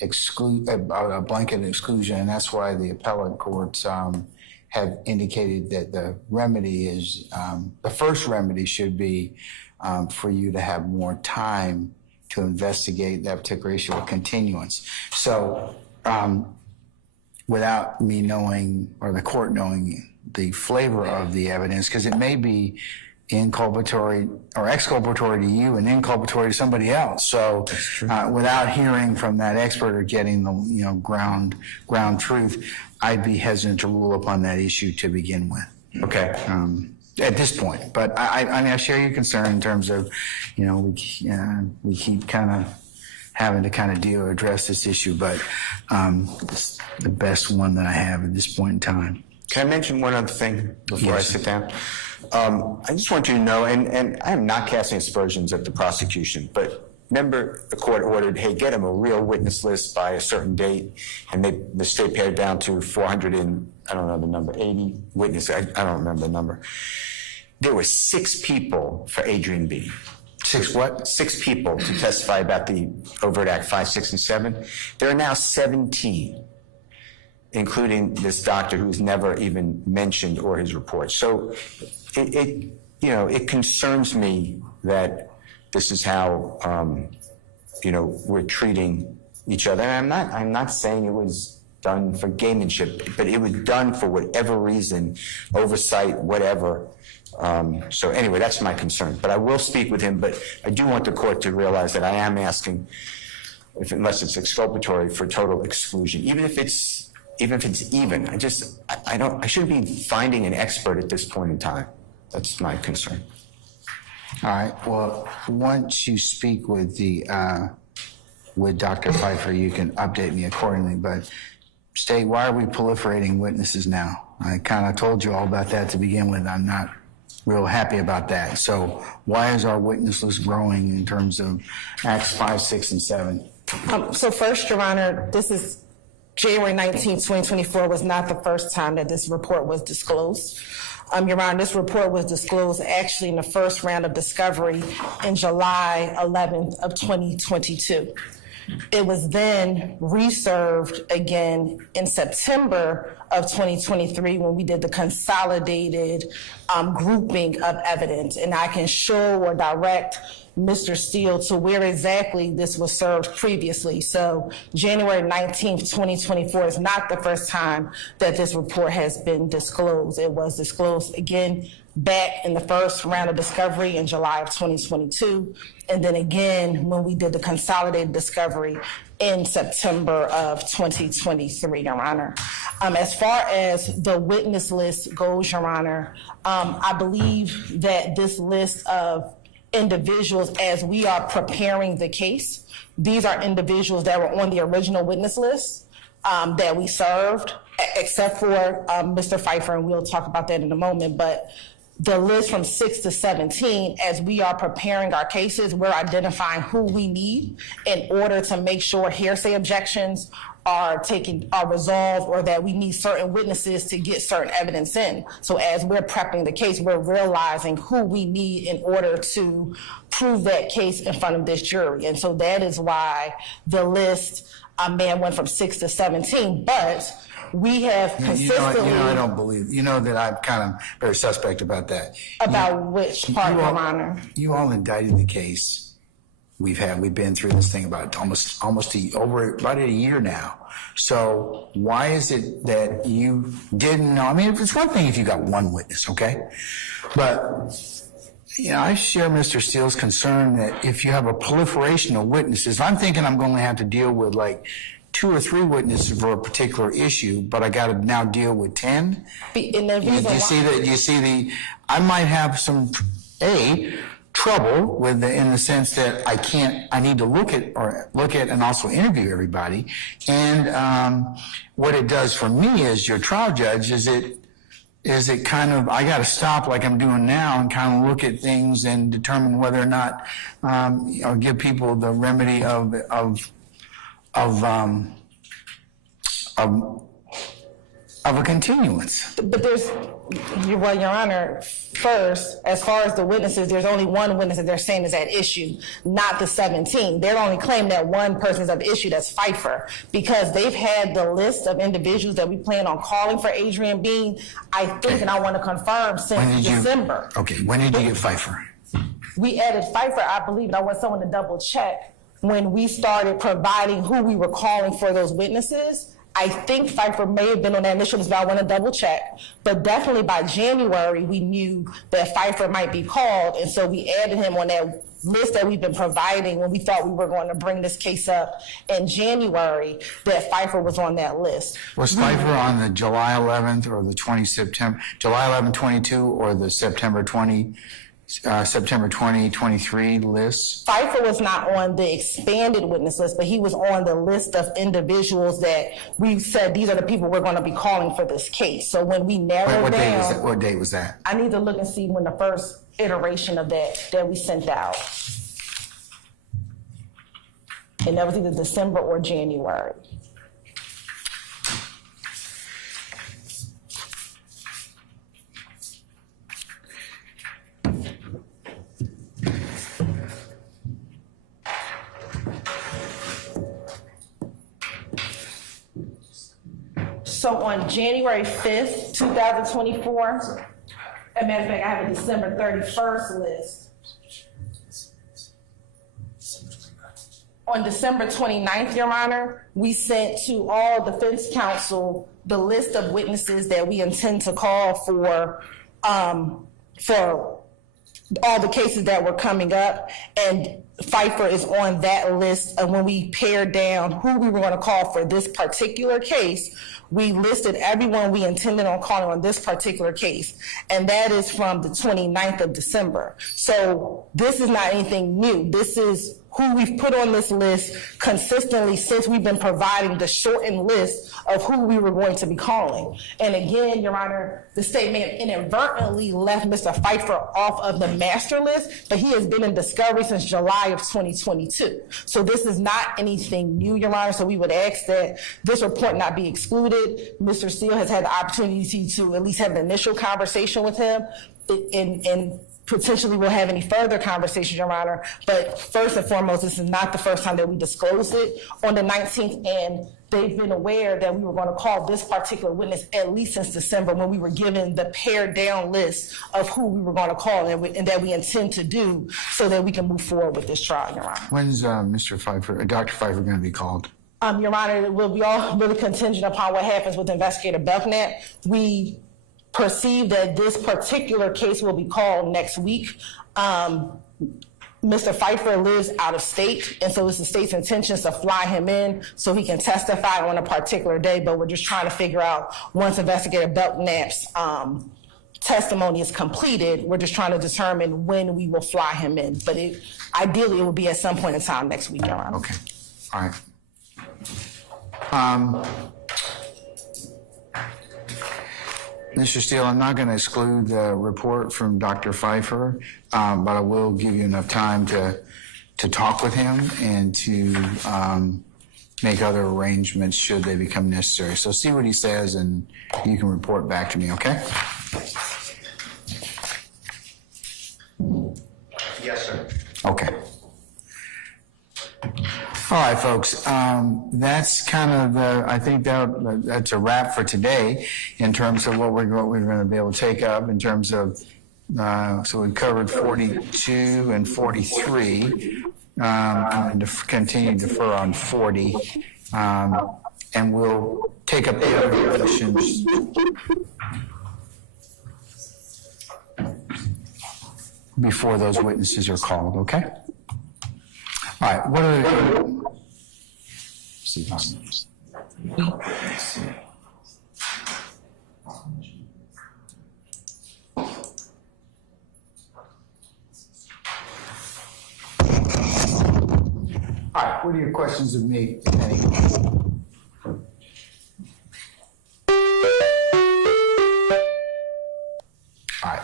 a blanket exclusion, and that's why the appellate courts have indicated that the remedy is, the first remedy should be for you to have more time to investigate that particular issue or continuance. So without me knowing or the court knowing the flavor of the evidence, because it may be inculpatory or exculpatory to you and inculpatory to somebody else. So without hearing from that expert or getting the ground truth, I'd be hesitant to rule upon that issue to begin with. Okay. At this point, but I mean, I share your concern in terms of, we keep kind of having to address this issue, but it's the best one that I have at this point in time. Can I mention one other thing before I sit down? I just want you to know, and I am not casting aspersions at the prosecution, but remember the court ordered, hey, get him a real witness list by a certain date, and the state pared down to 400 and, I don't know the number, 80 witnesses, I don't remember the number. There were 6 people for Adrian B. 6 what? 6 people to testify about the overt act 5, 6, and 7. There are now 17, including this doctor who's never even mentioned or his report. So it concerns me that this is how we're treating each other. And I'm not saying it was done for gamemanship, but it was done for whatever reason, oversight, whatever. So anyway, that's my concern. But I will speak with him. But I do want the court to realize that I am asking, unless it's exculpatory, for total exclusion, even if it's even. I shouldn't be finding an expert at this point in time. That's my concern. All right. Well, once you speak with with Dr. Pfeiffer, you can update me accordingly. But State, why are we proliferating witnesses now? I kind of told you all about that to begin with. I'm not real happy about that. So why is our witness list growing in terms of Acts 5, 6, and 7? So first, Your Honor, this is January 19, 2024 was not the first time that this report was disclosed. Your Honor, this report was disclosed actually in the first round of discovery in July 11th of 2022. It was then reserved again in September of 2023 when we did the consolidated grouping of evidence. And I can show or direct Mr. Steele to where exactly this was served previously. So January 19th, 2024 is not the first time that this report has been disclosed. It was disclosed again back in the first round of discovery in July of 2022, and then again when we did the consolidated discovery in September of 2023, Your Honor. As far as the witness list goes, Your Honor, I believe that this list of individuals, as we are preparing the case, these are individuals that were on the original witness list that we served, except for Mr. Pfeiffer, and we'll talk about that in a moment, but the list from 6 to 17, as we are preparing our cases, we're identifying who we need in order to make sure hearsay objections are resolved, or that we need certain witnesses to get certain evidence in. So as we're prepping the case, we're realizing who we need in order to prove that case in front of this jury. And so that is why the list may have went from 6 to 17, but we have consistently... I don't believe... that I'm kind of very suspect about that. About which part, Your Honor? You all indicted the case. We've been through this thing about about a year now. So why is it that you didn't know? I mean, it's one thing if you got one witness, okay? But, I share Mr. Steele's concern that if you have a proliferation of witnesses, I'm thinking I'm going to have to deal with like 2 or 3 witnesses for a particular issue, but I got to now deal with 10. Do you see I might have some trouble with in the sense that I need to look at and also interview everybody. And what it does for me as your trial judge is it kind of, I got to stop like I'm doing now and kind of look at things and determine whether or not, or give people the remedy of a continuance. But Your Honor, first, as far as the witnesses, there's only one witness that they're saying is at issue, not the 17. They're only claiming that one person is at issue, that's Pfeiffer, because they've had the list of individuals that we plan on calling for Adrian Bean, I think, and I want to confirm, since December. When did you get Pfeiffer? We added Pfeiffer, I believe, and I want someone to double check, when we started providing who we were calling for those witnesses I think Pfeiffer may have been on that initial list, but I want to double check. But definitely by January, we knew that Pfeiffer might be called, and so we added him on that list that we've been providing when we thought we were going to bring this case up in January, that Pfeiffer was on that list. Was Pfeiffer on the July 11th or the July 11, 22, or the September 2023 list? Pfeiffer was not on the expanded witness list, but he was on the list of individuals that we said these are the people we're going to be calling for this case. So when we narrowed down, What date was that? I need to look and see when the first iteration of that we sent out. And that was either December or January. So on January 5th, 2024, as a matter of fact, I have a December 31st list. On December 29th, Your Honor, we sent to all defense counsel the list of witnesses that we intend to call for all the cases that were coming up, and Pfeiffer is on that list. And when we pared down who we were going to call for this particular case, we listed everyone we intended on calling on this particular case, and that is from the 29th of December. So this is not anything new. This is who we've put on this list consistently since we've been providing the shortened list of who we were going to be calling. And again, Your Honor, the state may have inadvertently left Mr. Pfeiffer off of the master list, but he has been in discovery since July of 2022. So this is not anything new, Your Honor, so we would ask that this report not be excluded. Mr. Steele has had the opportunity to at least have an initial conversation with him, and potentially we'll have any further conversations, Your Honor. But first and foremost, this is not the first time that we disclosed it on the 19th, and they've been aware that we were going to call this particular witness at least since December, when we were given the pared down list of who we were going to call and that we intend to do so that we can move forward with this trial, Your Honor. When's Mr. Pfeiffer, Dr. Pfeiffer, going to be called? Your Honor, it will be all really contingent upon what happens with Investigator Belknap. We perceive that this particular case will be called next week. Mr. Pfeiffer lives out of state, and so it's the state's intentions to fly him in so he can testify on a particular day, but we're just trying to figure out, once Investigator Belknap's testimony is completed, we're just trying to determine when we will fly him in. But ideally, it will be at some point in time next week, Your Honor. Okay, all right. Mr. Steele, I'm not going to exclude the report from Dr. Pfeiffer, but I will give you enough time to talk with him and to make other arrangements should they become necessary. So see what he says, and you can report back to me, okay? Yes, sir. Okay. All right, folks, that's kind of I think that's a wrap for today in terms of what we're going to be able to take up in terms of, so we covered 42 and 43. I'm going to continue to defer on 40, and we'll take up the other questions before those witnesses are called, okay? All right, what are the... See, all right, what are your questions of me, Penny? All right.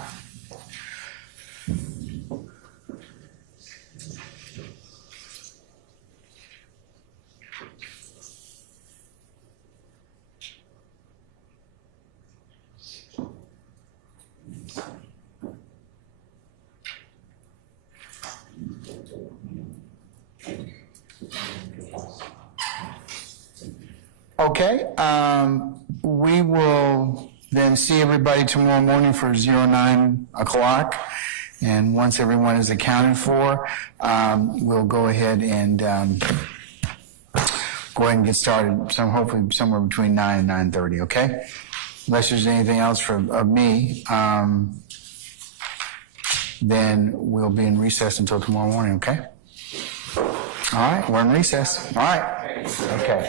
Okay, we will then see everybody tomorrow morning for 9 o'clock. And once everyone is accounted for, we'll go ahead and go ahead and get started, hopefully somewhere between 9 and 9:30, okay? Unless there's anything else of me, then we'll be in recess until tomorrow morning, okay? All right, we're in recess. All right. Okay.